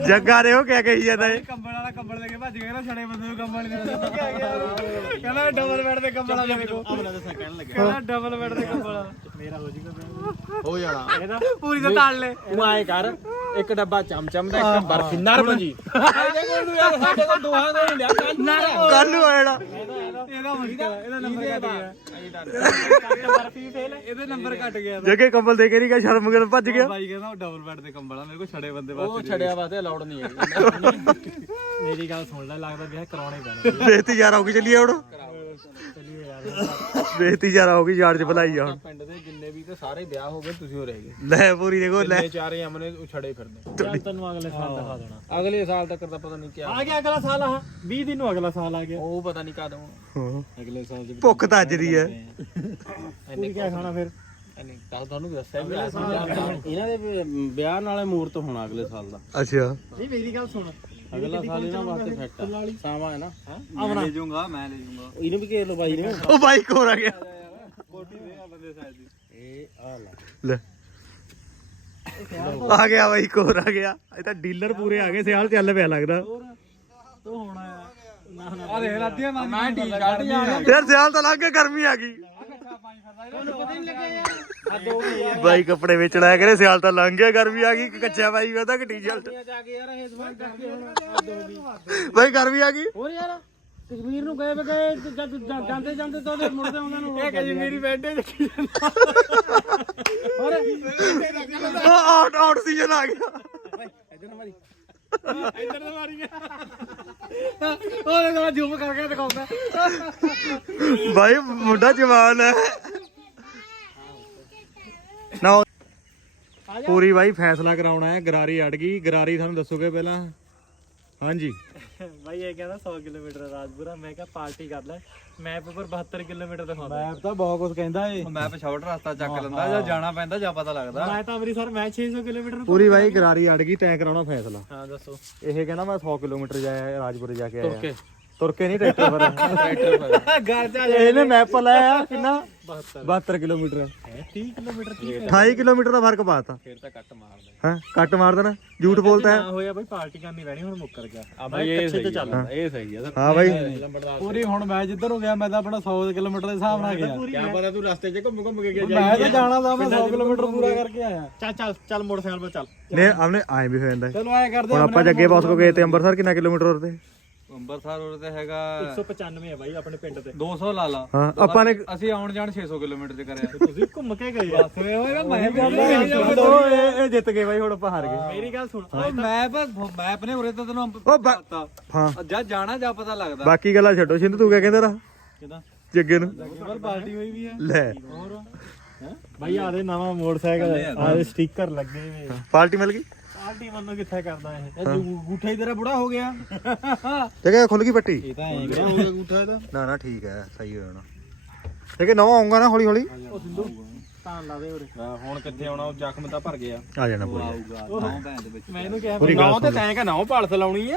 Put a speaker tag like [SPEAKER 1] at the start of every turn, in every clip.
[SPEAKER 1] ਜੱਗਾ ਨੇ ਉਹ ਕਿਆ ਕਹੀ ਜਾਂਦਾ ਇਹ
[SPEAKER 2] ਕੰਬਲ ਵਾਲਾ ਕੰਬਲ ਲੈ ਕੇ ਭੱਜ ਗਿਆ ਨਾ ਛੜੇ ਬੰਦੇ ਨੂੰ ਕੰਬਲ ਨਹੀਂ ਦੇਣਾ ਕਹਿੰਦਾ ਡਬਲ ਬੈੱਡ ਦੇ ਕੰਬਲ ਵਾਲਾ ਦੇਖੋ ਆਪਣਾ ਦੱਸਾਂ ਕਹਿਣ ਲੱਗਾ ਕਹਿੰਦਾ ਡਬਲ ਬੈੱਡ ਦੇ ਕੰਬਲ ਵਾਲਾ ਮੇਰਾ ਹੋ ਜੂਗਾ ਹੋ ਜਾਣਾ ਇਹਦਾ ਪੂਰੀ ਤਾਂ ਤਾਲ ਲੈ
[SPEAKER 3] ਤੂੰ ਆਏ ਕਰ ਇੱਕ ਡੱਬਾ ਚਮਚਮ ਦਾ ਇੱਕ ਬਰਫੀ ਨਰਮਜੀ ਸਾਡੇ ਕੋਲ ਨੂੰ ਯਾਰ ਸਾਡੇ ਕੋਲ ਦੋਹਾਂ ਦਾ ਹੀ ਲਿਆ
[SPEAKER 1] ਕੱਲ ਨੂੰ ਆਣਾ
[SPEAKER 2] ਇਹਦਾ ਨੰਬਰ ਘਟ ਗਿਆ ਬਰਫੀ ਫੇਲ ਇਹਦੇ ਨੰਬਰ ਘਟ ਗਿਆ
[SPEAKER 1] ਜੱਗੇ ਕੰਬਲ ਦੇ ਕੇ ਨਹੀਂ ਗਿਆ ਸ਼ਰਮ ਕਰ ਭੱਜ ਗਿਆ
[SPEAKER 2] ਬਾਈ ਕਹਿੰਦਾ ਉਹ ਡਬਲ ਬੈੱਡ ਦੇ ਕੰਬਲ ਆ ਮੇਰੇ ਕੋਲ ਛੜੇ ਬੰਦੇ
[SPEAKER 3] ਉਹ ਛੜਿਆ ਵਾਸਤੇ ਅਲਾਉਡ ਨਹੀਂ ਹੈ
[SPEAKER 2] ਮੇਰੀ ਗੱਲ ਸੁਣ ਲੈ ਲੱਗਦਾ ਵਿਆਹ ਕਰਾਉਣਾ ਹੀ ਪੈਣਾ
[SPEAKER 1] ਬੇਇੱਜ਼ਤੀ ਯਾਰ ਹੋ ਗਈ ਚੱਲੀਏ ਹੁਣ
[SPEAKER 2] ਚੱਲੀਏ ਯਾਰ
[SPEAKER 1] ਬੇਇੱਜ਼ਤੀ ਯਾਰ ਹੋ ਗਈ ਯਾਰ ਚ ਭਲਾਈ ਆ ਹੁਣ
[SPEAKER 3] ਪਿੰਡ ਦੇ ਜਿੰਨੇ ਵੀ ਤੇ ਸਾਰੇ ਵਿਆਹ ਹੋ ਗਏ ਤੁਸੀਂ ਹੋ ਰਹਿ ਗਏ
[SPEAKER 1] ਲੈ ਪੂਰੀ ਦੇਖੋ ਲੈ
[SPEAKER 3] ਇਹ ਚਾਰੇ ਅਮਨੇ ਛੜੇ ਫਿਰਦੇ
[SPEAKER 2] ਚੱਲ ਤੈਨੂੰ ਅਗਲੇ ਸਾਲ ਦਿਖਾ ਦੇਣਾ
[SPEAKER 3] ਅਗਲੇ ਸਾਲ ਤੱਕ ਤਾਂ ਪਤਾ ਨਹੀਂ ਕੀ
[SPEAKER 2] ਆ ਗਿਆ ਅਗਲਾ ਸਾਲ ਆ 20 ਦਿਨ ਨੂੰ ਅਗਲਾ ਸਾਲ ਆ ਗਿਆ
[SPEAKER 3] ਉਹ ਪਤਾ ਨਹੀਂ ਕਦ ਹੋਣਾ
[SPEAKER 1] ਹਾਂ।
[SPEAKER 2] ਅਗਲੇ ਸਾਲ ਚ
[SPEAKER 1] ਭੁੱਖ ਤਾਂ ਅੱਜ ਦੀ ਹੈ
[SPEAKER 2] ਤੂੰ ਕੀ ਖਾਣਾ ਫਿਰ
[SPEAKER 3] ਨਹੀਂ ਕੱਲ ਤੁਹਾਨੂੰ ਦੱਸਿਆ ਵੀ ਇਹਨਾਂ ਦੇ ਵਿਆਹ ਨਾਲੇ ਮੂਰਤ ਹੋਣਾ ਅਗਲੇ ਸਾਲ ਦਾ
[SPEAKER 1] ਅੱਛਾ
[SPEAKER 2] ਨਹੀਂ ਮੇਰੀ ਗੱਲ ਸੁਣ
[SPEAKER 3] ਅਗਲਾ ਸਾਲ ਇਹਨਾਂ ਵਾਸਤੇ ਫਿੱਟ ਆ ਸਾਵਾ ਹੈ ਨਾ
[SPEAKER 2] ਮੈਂ ਲੈ ਜਾਊਂਗਾ
[SPEAKER 3] ਇਹਨੂੰ ਵੀ ਘੇਰ ਲੋ ਬਾਈ ਨੇ
[SPEAKER 1] ਉਹ ਬਾਈਕ ਹੋਰ ਆ ਗਿਆ
[SPEAKER 2] ਕੋਟੀ ਦੇ ਆ ਬੰਦੇ ਸਾਈਡ ਦੀ
[SPEAKER 3] ਇਹ ਆ
[SPEAKER 1] ਲੈ ਆ ਗਿਆ ਬਾਈਕ ਹੋਰ ਆ ਗਿਆ ਇਹ ਤਾਂ ਡੀਲਰ ਪੂਰੇ ਆ ਗਏ ਸਿਆਲ ਚੱਲ ਪਿਆ ਲੱਗਦਾ
[SPEAKER 2] ਤੂੰ ਹੁਣ ਆ ਦੇਖ ਲੱਦੀਆਂ
[SPEAKER 3] ਮੈਂ ਟੀ-ਸ਼ਰਟ
[SPEAKER 1] ਯਾਰ ਸਿਆਲ ਤਾਂ ਲੱਗ ਗਿਆ ਗਰਮੀ ਆ ਗਈ ਬਾਈ ਕੱਪੜੇ ਵੇਚਣ ਆਇਆ ਕਰੇ ਸਿਆਲ ਤਾਂ ਲੰਘ ਗਿਆ ਗਰਮੀ ਆ ਗਈ ਕੱਚਾ ਬਾਈ ਉਹਦਾ ਕਿ ਟੀ-ਸ਼ਰਟ
[SPEAKER 3] ਜਾ ਕੇ ਯਾਰ ਇਹ ਸਵਾਲ ਕਰਕੇ
[SPEAKER 1] ਬਾਈ ਗਰਮੀ ਆ ਗਈ
[SPEAKER 3] ਹੋਰ ਯਾਰ ਕਸ਼ਮੀਰ ਨੂੰ ਗਏ ਜਾਂਦੇ ਜਾਂਦੇ ਤਾਂ ਉਹਦੇ ਮੁੜਦੇ ਉਹਨਾਂ ਨੂੰ
[SPEAKER 2] ਇਹ ਕਸ਼ਮੀਰੀ ਬੈਠੇ ਦੇਖੀ
[SPEAKER 3] ਹੋਰ
[SPEAKER 1] ਆਊਟ ਸੀਜ਼ਨ ਆ ਗਿਆ
[SPEAKER 3] ਇਧਰ ਮਾਰੀ
[SPEAKER 2] ਇੱਧਰ ਤੇ ਮਾਰੀ ਗਿਆ ਉਹਦੇ ਨਾਲ ਜ਼ੂਮ ਕਰਕੇ ਦਿਖਾਉਂਦਾ
[SPEAKER 1] ਬਾਈ ਮੁੰਡਾ ਜਵਾਨ ਹੈ ਨਾ ਪੂਰੀ ਬਾਈ ਫੈਸਲਾ ਕਰਾਉਣਾ ਹੈ ਗਰਾਰੀ ਅੜ ਗਈ ਗਰਾਰੀ ਤੁਹਾਨੂੰ ਦੱਸੋਗੇ ਪਹਿਲਾਂ ਹਾਂਜੀ
[SPEAKER 2] ਭਾਈ ਇਹ ਕਹਿੰਦਾ 100 ਕਿਲੋਮੀਟਰ ਰਾਜਪੁਰਾ ਮੈਂ ਕਿਹਾ ਪਾਰਟੀ ਕਰ ਲੈ ਮੈਪ ਉੱਪਰ 72 ਕਿਲੋਮੀਟਰ ਦਿਖਾਉਂਦਾ
[SPEAKER 3] ਮੈਪ ਤਾਂ ਬਹੁਤ ਕੁਝ ਕਹਿੰਦਾ ਏ
[SPEAKER 2] ਮੈਪ ਸ਼ਾਰਟ ਰਸਤਾ ਚੱਕ ਲੈਂਦਾ ਜਾਂ ਜਾਣਾ ਪੈਂਦਾ ਜਾਂ ਪਤਾ ਲੱਗਦਾ ਮੈਂ ਤਾਂ ਅੰਮ੍ਰਿਤਸਰ ਮੈਂ 600 ਕਿਲੋਮੀਟਰ
[SPEAKER 1] ਪੂਰੀ ਬਾਈ ਗਰਾਰੀ ਅੜ ਗਈ ਤੈਂ ਕਰਾਉਣਾ ਫੈਸਲਾ
[SPEAKER 2] ਹਾਂ ਦੱਸੋ
[SPEAKER 1] ਇਹ ਕਹਿੰਦਾ ਮੈਂ 100 ਕਿਲੋਮੀਟਰ ਜਾਇਆ ਰਾਜਪੁਰ ਜਾ ਕੇ ਆਇਆ ਤੁਰ ਕੇ ਨਹੀਂ ਟਰੈਕਟਰ ਪਰ
[SPEAKER 2] ਘਰ ਜਾ
[SPEAKER 1] ਇਹਨੇ ਮੈਪ ਲਾਇਆ ਕਿੰਨਾ
[SPEAKER 2] 72
[SPEAKER 1] 72 ਕਿਲੋਮੀਟਰ
[SPEAKER 2] 30 ਕਿਲੋਮੀਟਰ
[SPEAKER 1] 28 ਕਿਲੋਮੀਟਰ ਦਾ ਫਰਕ ਪਾਤਾ
[SPEAKER 2] ਫਿਰ ਤਾਂ ਕੱਟ ਮਾਰਦਾ
[SPEAKER 1] ਹਾਂ ਕੱਟ ਮਾਰ ਦੇਣਾ ਝੂਠ ਬੋਲਦਾ ਹੈ
[SPEAKER 2] ਹੋਇਆ ਭਾਈ ਪਾਰਟੀ ਕਰਨੀ ਪੈਣੀ ਹੁਣ ਮੁੱਕਰ ਗਿਆ ਆ ਭਾਈ ਇਹ ਸਹੀ ਚੱਲਦਾ
[SPEAKER 3] ਇਹ ਸਹੀ ਆ
[SPEAKER 1] ਹਾਂ ਬਾਈ
[SPEAKER 2] ਪੂਰੀ ਹੁਣ ਮੈਂ ਜਿੱਧਰ ਨੂੰ ਗਿਆ ਮੈਂ ਤਾਂ ਆਪਣਾ 100 ਕਿਲੋਮੀਟਰ ਦੇ ਹਿਸਾਬ ਨਾਲ ਗਿਆ
[SPEAKER 3] ਕਿਆ ਪਤਾ ਤੂੰ ਰਸਤੇ 'ਚ ਘੁੰਮ ਘੁੰਮ ਕੇ ਗਿਆ
[SPEAKER 2] ਮੈਂ ਤਾਂ ਜਾਣਾ ਤਾਂ ਮੈਂ 100 ਕਿਲੋਮੀਟਰ ਪੂਰਾ ਕਰਕੇ ਆਇਆ ਚੱਲ ਮੋਟਰਸਾਈਕਲ 'ਤੇ ਚੱਲ
[SPEAKER 1] ਨੇ ਆਪਨੇ ਆਏ ਵੀ ਹੋ ਜਾਂਦਾ ਹੈ।
[SPEAKER 2] ਚਲੋ ਐ ਕਰਦੇ
[SPEAKER 1] ਹੁਣ ਆਪਾਂ ਜੱਗੇ ਬਾਸ ਕੋ ਗਏ ਤੇ ਅੰਮ੍ਰਿਤਸਰ ਕਿੰਨਾ ਕਿਲੋਮੀਟਰ ਹੋਰ ਤੇ
[SPEAKER 2] ਅੰਬਰਸਰ ਰੋਡ ਤੇ ਹੈਗਾ 195 ਹੈ ਬਾਈ ਆਪਣੇ ਪਿੰਡ ਤੇ 200 ਲਾ ਲਾ
[SPEAKER 1] ਹਾਂ ਆਪਾਂ ਨੇ
[SPEAKER 2] ਅਸੀਂ ਆਉਣ ਜਾਣ 600 ਕਿਲੋਮੀਟਰ ਤੇ ਕਰਿਆ ਤੁਸੀਂ ਘੁੰਮ ਕੇ ਗਏ ਬਸ ਓਏ ਮੈਂ
[SPEAKER 1] ਇਹ ਜਿੱਤ ਗਏ ਬਾਈ ਹੁਣ ਆਪਾਂ ਹਾਰ ਗਏ
[SPEAKER 2] ਮੇਰੀ ਗੱਲ ਸੁਣ ਮੈਪ ਨੇ ਉਰੇ ਤਾਂ ਤੈਨੂੰ
[SPEAKER 1] ਉਹ
[SPEAKER 2] ਪਤਾ
[SPEAKER 1] ਹਾਂ
[SPEAKER 2] ਜਦ ਜਾਣਾ ਜਾਂ ਪਤਾ ਲੱਗਦਾ
[SPEAKER 1] ਬਾਕੀ ਗੱਲਾਂ ਛੱਡੋ ਸਿੰਧੂ ਤੂੰ ਕਿਆ ਕਹਿੰਦਾ ਰਾ
[SPEAKER 2] ਕਿਦਾਂ
[SPEAKER 1] ਜੱਗੇ ਨੂੰ
[SPEAKER 2] ਪਰ ਪਾਰਟੀ ਹੋਈ ਵੀ ਹੈ
[SPEAKER 1] ਲੈ
[SPEAKER 2] ਹੋਰ ਬਾਈ ਆਦੇ ਨਵਾਂ ਮੋਟਰਸਾਈਕਲ ਆਦੇ ਸਟicker ਲੱਗੇ ਵੇ
[SPEAKER 1] ਪਾਰਟੀ ਮਿਲ ਗਈ
[SPEAKER 2] ਪਾਰਟੀ ਮੰਨੋ ਕਿੱਥੇ ਕਰਦਾ ਇਹ ਗੂਠਾ ਹੀ ਤੇਰਾ ਬੁੜਾ ਹੋ ਗਿਆ
[SPEAKER 1] ਜੱਗੇ ਖੁੱਲ ਗਈ ਪੱਟੀ
[SPEAKER 2] ਇਹ ਤਾਂ ਐਂ ਕਿਹੜਾ ਹੋ ਗਿਆ ਗੂਠਾ ਇਹਦਾ
[SPEAKER 1] ਨਾ ਠੀਕ ਹੈ ਸਹੀ ਹੋ ਜਾਣਾ ਜੱਗੇ ਨਵਾਂ ਆਉਂਗਾ ਨਾ ਹੌਲੀ ਹੌਲੀ
[SPEAKER 2] ਉਹ ਸਿੰਧੂ ਤਾਂ ਲਾ ਦੇ ਉਰੇ
[SPEAKER 3] ਹੁਣ ਕਿੱਥੇ ਆਉਣਾ ਉਹ ਜ਼ਖਮ ਤਾਂ ਭਰ ਗਿਆ
[SPEAKER 1] ਆ ਜਾਣਾ ਪੂਰੀ
[SPEAKER 2] ਮੈਂ ਇਹਨੂੰ ਕਿਹਾ
[SPEAKER 1] ਪੂਰੀ ਗੱਲ
[SPEAKER 3] ਤੇ ਤੈਂ ਕਹ ਨਾ ਭਾਲਸ ਲਾਉਣੀ ਐ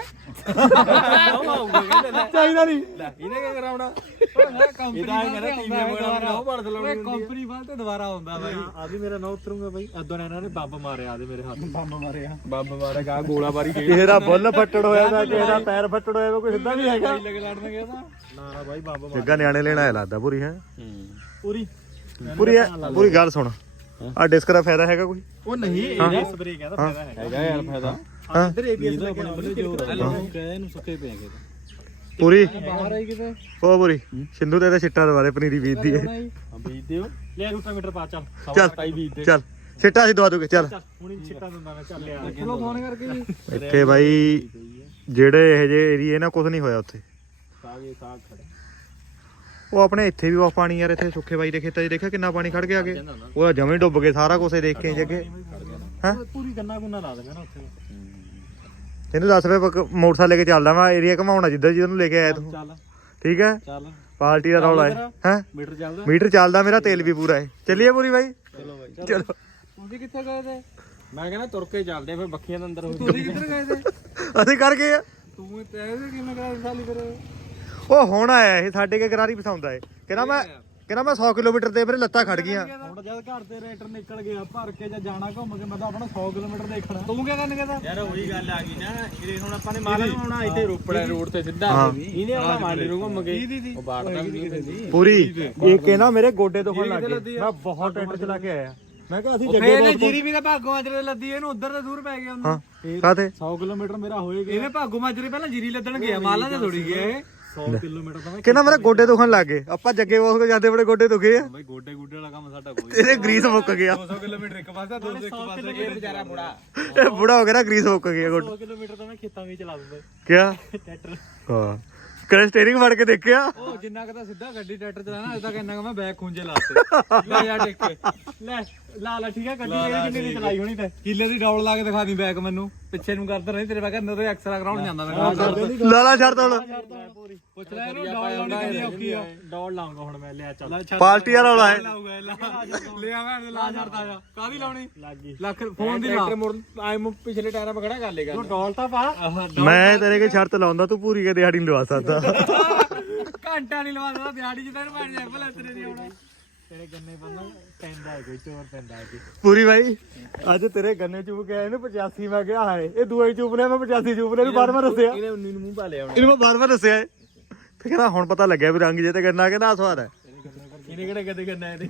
[SPEAKER 2] ਚਾਹੀਦਾ ਨਹੀਂ
[SPEAKER 3] ਇਹਨੇ ਕੀ ਕਰਾਉਣਾ
[SPEAKER 2] ਕੰਪਨੀ
[SPEAKER 3] ਇਹਦਾ ਕਹਿੰਦਾ ਟੀਵੀ ਵਗੈਰਾ ਨਾ ਭਾਲਸ ਲਾਉਣੀ
[SPEAKER 2] ਕੰਪਨੀ ਵਾਲ ਤੇ ਦੁਬਾਰਾ ਆਉਂਦਾ ਬਾਈ ਆ ਵੀ ਮੇਰਾ ਨਾਂ ਉਤਰੂਗਾ ਬਾਈ ਅੱਦੋਂ ਇਹਨਾਂ ਨੇ ਬੰਬ ਮਾਰਿਆ ਆਦੇ ਮੇਰੇ ਹੱਥ ਬੰਬ ਮਾਰਿਆ
[SPEAKER 3] ਮਾਰੇਗਾ ਗੋਲਾਬਾਰੀ
[SPEAKER 1] ਕਿਸੇ ਦਾ ਬੁੱਲ ਫੱਟੜ ਹੋਇਆ ਤਾਂ ਕਿਸੇ ਦਾ ਪੈਰ ਫੱਟੜ ਹੋਇਆ ਕੋਈ ਸਿੱਧਾ ਵੀ ਹੈਗਾ
[SPEAKER 2] ਲੱਗ ਲੜਨ ਗਿਆ ਤਾਂ ਨਾ ਬਾਈ ਬੰਬ ਮਾਰ
[SPEAKER 1] ਜੱਗਾ ਨਿਆਣੇ ਲੈਣ ਆਇਆ ਲੱਗਦਾ ਪੂਰੀ ਹੈ
[SPEAKER 2] ਪੂਰੀ
[SPEAKER 1] ਪੂਰੀ ਗੱਲ ਸੁਣ ਆ ਡਿਸਕ ਦਾ ਫਾਇਦਾ ਹੈਗਾ ਕੋਈ
[SPEAKER 2] ਉਹ ਨਹੀਂ ਇਹ ਸਪਰੇ ਕਹਿੰਦਾ ਫਾਇਦਾ
[SPEAKER 3] ਹੈਗਾ ਯਾਰ ਫਾਇਦਾ
[SPEAKER 1] ਹਾਂ
[SPEAKER 2] ਇੱਧਰ ਏਬੀਐਸ ਲੱਗਿਆ ਆਪਣੇ ਜੋਰ ਇਹਨੂੰ ਸੁੱਕੇ ਪਏ ਹੈਗੇ
[SPEAKER 1] ਪੂਰੀ
[SPEAKER 2] ਬਾਹਰ ਆਈ ਕਿਤੇ
[SPEAKER 1] ਉਹ ਪੂਰੀ ਸਿੰਧੂ ਤੇ ਇਹਦਾ ਛਿੱਟਾ ਦਵਾਰੇ ਪਨੀਰੀ ਬੀਜਦੀ ਹੈ
[SPEAKER 3] ਬੀਜ ਦਿਓ
[SPEAKER 2] ਲੈ ਰੂਟਾ ਮੀਟਰ ਪਾ ਚੱਲ
[SPEAKER 1] ਚੱਲ ਛਿੱਟਾ ਅਸੀਂ ਦਵਾ ਦੋਗੇ ਚੱਲ
[SPEAKER 2] ਹੁਣ ਹੀ ਛਿੱਟਾ ਦਿੰਦਾ ਮੈਂ ਚੱਲ ਲਿਆ ਚਲੋ ਫੋਨ ਕਰਕੇ
[SPEAKER 1] ਇੱਥੇ ਬਾਈ ਜਿਹੜੇ ਇਹ ਜੇ ਏਰੀਏ ਨਾ ਕੁਝ ਨਹੀਂ ਹੋਇਆ ਉੱਥੇ
[SPEAKER 3] ਸਾਗ ਖੜਾ
[SPEAKER 1] ਉਹ ਆਪਣੇ ਇੱਥੇ ਵੀ ਬਹੁਤ ਪਾਣੀ ਯਾਰ ਇੱਥੇ ਸੁੱਖੇ ਬਾਈ ਦੇ ਖੇਤਾਂ 'ਚ ਦੇਖਿਆ ਕਿੰਨਾ ਪਾਣੀ ਖੜ ਗਿਆ ਅੱਗੇ ਉਹਦਾ ਜਮੇ ਡੁੱਬ ਗਏ ਸਾਰਾ ਕੁਝ ਦੇਖ ਕੇ ਜੱਗੇ ਹਾਂ
[SPEAKER 2] ਪੂਰੀ ਗੰਨਾ ਗੁੰਨਾ ਲਾ ਦੇਗਾ ਨਾ ਉੱਥੇ
[SPEAKER 1] ਇਹਨੂੰ ਦੱਸ ਵੇ ਮੋਟਰਸਾਈਕਲ ਲੈ ਕੇ ਚੱਲਦਾ ਮੈਂ ਏਰੀਆ ਘਮਾਉਣਾ ਜਿੱਧਰ ਨੂੰ ਲੈ ਕੇ ਆਇਆ ਤੂੰ
[SPEAKER 2] ਚੱਲ
[SPEAKER 1] ਠੀਕ ਹੈ
[SPEAKER 2] ਚੱਲ
[SPEAKER 1] ਪਾਰਟੀ ਦਾ ਰੌਲਾ ਹੈ ਹੈ
[SPEAKER 2] ਮੀਟਰ ਚੱਲਦਾ
[SPEAKER 1] ਮੀਟਰ ਚੱਲਦਾ ਮੇਰਾ ਤੇਲ ਵੀ ਪੂਰਾ ਹੈ ਚੱਲੀਏ ਪੂਰੀ ਬਾਈ
[SPEAKER 2] ਚਲੋ ਬਾਈ
[SPEAKER 1] ਚਲੋ
[SPEAKER 2] ਤੁਸੀਂ ਕਿੱਥੇ ਗਏ ਤੇ
[SPEAKER 3] ਮੈਂ ਕਹਿੰਦਾ ਤੁਰ ਕੇ ਚੱਲਦੇ ਫਿਰ ਬੱਖੀਆਂ ਦੇ ਅੰਦਰ ਹੋ
[SPEAKER 2] ਤੁਸੀਂ ਕਿੱਧਰ ਗਏ ਤੇ
[SPEAKER 1] ਅਸੀਂ ਕਰ ਗਏ ਆ
[SPEAKER 2] ਤੂੰ ਤੇ ਇਹਦੇ ਕਿਵੇਂ ਕਰਾ ਸਾਲੀ ਫਿਰ
[SPEAKER 1] ਉਹ ਹੁਣ ਆਇਆ ਇਹ ਸਾਡੇ ਕੇ ਗਰਾਰੀ ਪਸਾਉਂਦਾ ਏ ਕਹਿੰਦਾ ਮੈਂ ਕਹਿੰਦਾ ਮੈਂ 100 ਕਿਲੋਮੀਟਰ ਤੇ ਮੇਰੇ ਲੱਤਾਂ ਖੜ ਗਈਆਂ।
[SPEAKER 3] ਹੁਣ ਜਦ ਘਰ ਤੇ ਰੇਟਰ ਨਿਕਲ ਗਿਆ ਭਰ ਕੇ ਜਾਂ ਜਾਣਾ ਘੁੰਮ ਕੇ ਮੈਂ ਤਾਂ ਆਪਣਾ 100 ਕਿਲੋਮੀਟਰ ਦੇਖਣਾ।
[SPEAKER 2] ਤੂੰ ਕਿਆ ਕਰਨ ਗਿਆ
[SPEAKER 3] ਯਾਰ ਉਹੀ ਗੱਲ ਆ ਗਈ ਨਾ ਇਹ ਹੁਣ ਆਪਾਂ ਨੇ ਮਾਲਾ ਨੂੰ ਆਉਣਾ ਇੱਥੇ ਰੋਪੜਾ ਰੋਡ ਤੇ ਸਿੱਧਾ ਇਹਨੇ ਆਉਣਾ ਮਾਲੀ ਨੂੰ ਘੁੰਮ ਕੇ ਉਹ ਬਾੜਦਾ ਵੀ
[SPEAKER 1] ਪੂਰੀ ਇਹ ਕਹਿੰਦਾ ਮੇਰੇ ਗੋਡੇ ਦੁਖਣ ਲੱਗ ਗਏ। ਮੈਂ ਬਹੁਤ ਟਰੈਕਟਰ ਚਲਾ ਕੇ ਆਇਆ। ਮੈਂ ਕਿਹਾ ਅਸੀਂ
[SPEAKER 2] ਫੇਰ ਜੀਰੀ ਵੀ ਤਾਂ ਭਾਗੋ ਮਾਜਰੇ ਲੱਦੀ ਇਹਨੂੰ ਉਧਰ ਤੇ ਦੂਰ ਪੈ ਗਿਆ ਉਹਨੂੰ।
[SPEAKER 1] ਹਾਂ ਕਾਤੇ
[SPEAKER 3] 100 ਕਿਲੋਮੀਟਰ ਮੇਰਾ ਹੋਏਗਾ।
[SPEAKER 2] ਇਹਨੇ ਭਾਗੋ ਮਾਜਰੇ ਪਹਿਲਾਂ ਜੀਰੀ ਲੱਦਣ ਗਿਆ ਮਾਲਾ ਤੇ ਥੋੜੀ ਗਿਆ ਇਹ
[SPEAKER 3] 100 ਕਿਲੋਮੀਟਰ ਤਾਂ
[SPEAKER 1] ਕਹਿੰਦਾ ਮੇਰੇ ਗੋਡੇ ਦੁਖਣ ਲੱਗ ਗਏ। ਆਪਾਂ ਜੱਗੇ ਬੋਸ ਕੋ ਜਾਂਦੇ ਬੜੇ ਗੋਡੇ ਦੁਖੇ ਆ।
[SPEAKER 3] ਬਈ ਗੋਡੇ ਗੁੱਡੇ ਵਾਲਾ ਕੰਮ ਸਾਡਾ ਕੋਈ
[SPEAKER 1] ਇਹਦੇ ਗਰੀਸ ਮੁੱਕ ਗਿਆ।
[SPEAKER 2] 200 ਕਿਲੋਮੀਟਰ ਇੱਕ ਪਾਸਾ 200 ਇੱਕ ਪਾਸੇ
[SPEAKER 3] ਇਹ ਵਿਚਾਰਾ ਬੁੜਾ
[SPEAKER 1] ਇਹ ਬੁੜਾ ਹੋ ਗਿਆ ਨਾ, ਗਰੀਸ ਮੁੱਕ ਗਿਆ ਗੋਡੇ।
[SPEAKER 3] 100 ਕਿਲੋਮੀਟਰ ਤਾਂ ਮੈਂ ਖੇਤਾਂ ਵਿੱਚ ਚਲਾ ਦਿੰਦਾ
[SPEAKER 1] ਕਿਆ
[SPEAKER 3] ਟਰੈਕਟਰ।
[SPEAKER 1] ਹਾਂ ਕਰੇ ਸਟੀਅਰਿੰਗ ਫੜ ਕੇ ਦੇਖਿਆ।
[SPEAKER 2] ਉਹ ਜਿੰਨਾ ਕਦਾ ਸਿੱਧਾ ਗੱਡੀ ਟਰੈਕਟਰ ਚਲਾਣਾ ਇਦਾਂ ਕਹਿੰਦਾ ਮੈਂ ਬੈਕ ਖੁੰਝੇ ਲਾਤੇ ਲੈ ਯਾਰ ਟਿਕ ਕੇ ਲੈ ਲਾ ਠੀਕ ਹੈ ਗੱਡੀ ਇਹ ਕਿੰਨੀ ਦੀ ਚਲਾਈ ਹੋਣੀ ਤੇ ਕਿੱਲੇ ਦੀ ਡੌਲ ਲਾ ਕੇ ਦਿਖਾ ਦੀ ਬੈਕ ਮੈਨੂੰ ਪਿੱਛੇ ਨੂੰ ਕਰਦਾ ਨਹੀਂ ਤੇਰੇ ਬਾਅਦ ਨਰੇ ਐਕਸਰਾ ਕਰਾਉਣ ਜਾਂਦਾ ਮੈਂ
[SPEAKER 1] ਲਾਲਾ ਛੱਡ ਤੋੜ
[SPEAKER 2] ਪੁੱਛ ਲੈ ਇਹਨੂੰ ਡੌਲ ਲਾਉਣੀ ਕਿੰਨੀ ਔਖੀ ਆ
[SPEAKER 3] ਦੌੜ ਲਾਉਂਗਾ ਹੁਣ ਮੈਂ ਲਿਆ ਚੱਲ
[SPEAKER 1] ਪਾਰਟੀ ਵਾਲਾ ਰੌਲਾ ਹੈ।
[SPEAKER 2] ਲਾਊਗਾ ਲਿਆ ਮੈਂ ਲਾ ਛੱਡਦਾ ਆ ਕਾਹਦੀ ਲਾਉਣੀ
[SPEAKER 3] ਲੱਗੀ
[SPEAKER 2] ਲੱਖ ਫੋਨ ਦੀ ਲਾ
[SPEAKER 3] ਟਰੈਕਟਰ ਮੋੜ ਆਏ ਮੈਂ ਪਿਛਲੇ ਟਾਇਰਾਂ 'ਤੇ ਖੜਾ ਕਰ ਲੇਗਾ
[SPEAKER 2] ਤੂੰ ਡੌਲ ਤਾਂ ਪਾ
[SPEAKER 1] ਮੈਂ ਤੇਰੇ ਕੇ ਸ਼ਰਤ ਲਾਉਂਦਾ ਤੂੰ ਪੂਰੀ ਕੇ ਦਿਹਾੜੀ ਨਹੀਂ ਲਵਾ ਸਕਦਾ।
[SPEAKER 2] ਘੰਟਾ ਨਹੀਂ ਲਵਾ ਸਕਦਾ ਦਿਹਾੜੀ ਜਿੱਦਾਂ ਨੂੰ ਬਣ ਜਾਏ ਭਲਾ ਤੇਰੇ ਨਹੀਂ ਆਉਣਾ
[SPEAKER 3] ਤੇਰੇ ਗੰਨੇ ਬੰਦਾ ਪੈਂਦਾ ਹੈ ਕੋਈ ਚੋਰ ਪੈਂਦਾ ਹੈ
[SPEAKER 1] ਪੂਰੀ ਬਾਈ ਅੱਜ ਤੇਰੇ ਗੰਨੇ ਚੂਪ ਕੇ ਆਏ ਨੇ 85 ਮੈਂ ਕਿਹਾ ਹਾਏ ਇਹ ਦੂਆ ਹੀ ਚੂਪ ਲਿਆ ਮੈਂ 85 ਚੂਪ ਲਿਆ ਇਹਨੂੰ ਬਾਰ-ਬਾਰ ਦੱਸਿਆ।
[SPEAKER 3] ਇਹਨੇ 19 ਨੂੰ ਮੂੰਹ ਪਾ ਲਿਆ ਹੁਣ
[SPEAKER 1] ਇਹਨੂੰ ਮੈਂ ਬਾਰ-ਬਾਰ ਦੱਸਿਆ ਏ। ਫਿਰ ਕਹਿੰਦਾ ਹੁਣ ਪਤਾ ਲੱਗਿਆ ਵੀ ਰੰਗ ਜੇ ਤੇ ਗੰਨਾ ਕਹਿੰਦਾ ਸਵਾਦ ਹੈ।
[SPEAKER 3] ਇਹਨੇ ਕਿਹੜੇ ਕਦੇ ਗੰਨਾ ਇਹਦੇ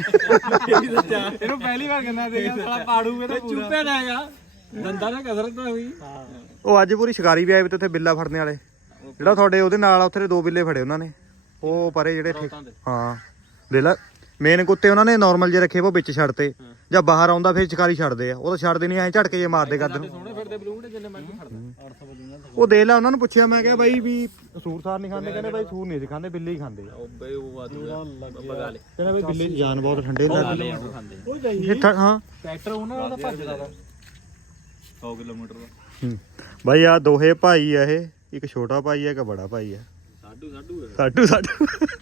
[SPEAKER 2] ਇਹਨੂੰ ਪਹਿਲੀ ਵਾਰ ਕਹਿੰਦਾ ਦੇਖਿਆ ਸਾਲਾ ਪਾੜੂਗੇ ਤਾਂ ਪੂਰਾ
[SPEAKER 3] ਚੁੱਪਿਆ ਨਾ ਹੈਗਾ ਦੰਦਾਂ ਨਾਲ ਕਸਰਤ ਤਾਂ ਹੋਈ
[SPEAKER 1] ਉਹ ਅੱਜ ਪੂਰੀ ਸ਼ਿਕਾਰੀ ਵੀ ਆਏ ਵੀ ਤੇ ਉੱਥੇ ਬਿੱਲਾ ਫੜਨੇ ਵਾਲੇ ਜਿਹੜਾ ਤੁਹਾਡੇ ਉਹਦੇ ਨਾਲ ਉੱਥੇ ਦੇ 2 ਬਿੱਲੇ ਫੜੇ ਉਹਨਾਂ ਨੇ ਉਹ ਪਰੇ ਜਿਹੜੇ ਹਾਂ ਦੇ ਲੈ ਮੇਨ ਕੁੱਤੇ ਉਹਨਾਂ ਨੇ ਨਾਰਮਲ ਜੇ ਰੱਖੇ ਉਹ ਵਿੱਚ ਛੱਡਤੇ ਜਾਂ ਬਾਹਰ ਆਉਂਦਾ ਫਿਰ ਸ਼ਿਕਾਰੀ ਛੱਡਦੇ ਆ। ਉਹ ਤਾਂ ਛੱਡਦੇ ਨਹੀਂ ਐ ਝਟਕੇ ਜੇ ਮਾਰਦੇ ਕਰਦੇ
[SPEAKER 3] ਸੋਹਣੇ ਫਿਰਦੇ ਬਲੂਨ ਜਿੰਨੇ ਮਰਜ਼ੀ ਫੜਦਾ 800 ਬਲੂਨ
[SPEAKER 1] ਉਹ ਦੇ ਲੈ ਉਹਨਾਂ ਨੂੰ ਪੁੱਛਿਆ ਮੈਂ ਕਿਹਾ ਬਾਈ ਵੀ ਸੂਰ ਸਾਰ ਨਹੀਂ ਖਾਂਦੇ ਕਹਿੰਦੇ ਬਾਈ ਸੂਰ ਨਹੀਂ ਖਾਂਦੇ ਬਿੱਲੇ ਹੀ ਖਾਂਦੇ
[SPEAKER 3] ਉਹ ਬਈ ਉਹ ਆਦੂਗਾ ਬਗਾ ਲੈ
[SPEAKER 1] ਕਹਿੰਦਾ ਬਾਈ ਬਿੱਲੇ ਦੀ ਜਾਨ ਬਹੁਤ ਠੰਡੇ ਹੁੰਦੇ
[SPEAKER 3] ਉਹ ਖਾਂਦੇ
[SPEAKER 2] ਉਹ ਜਾਈਏ
[SPEAKER 1] ਹਾਂ
[SPEAKER 2] ਟਰੈਕਟਰ ਉਹਨਾਂ ਦਾ ਭੱਜਦਾ ਵਾ
[SPEAKER 3] 100 ਕਿਲੋਮੀਟਰ ਦਾ
[SPEAKER 1] ਬਾਈ ਆ ਦੋਹੇ ਭਾਈ ਆ ਇਹ ਇੱਕ ਛੋਟਾ ਭਾਈ ਆ ਇੱਕ ਬੜਾ ਭਾਈ ਆ ਸਾਡੂ ਸਾਡੂ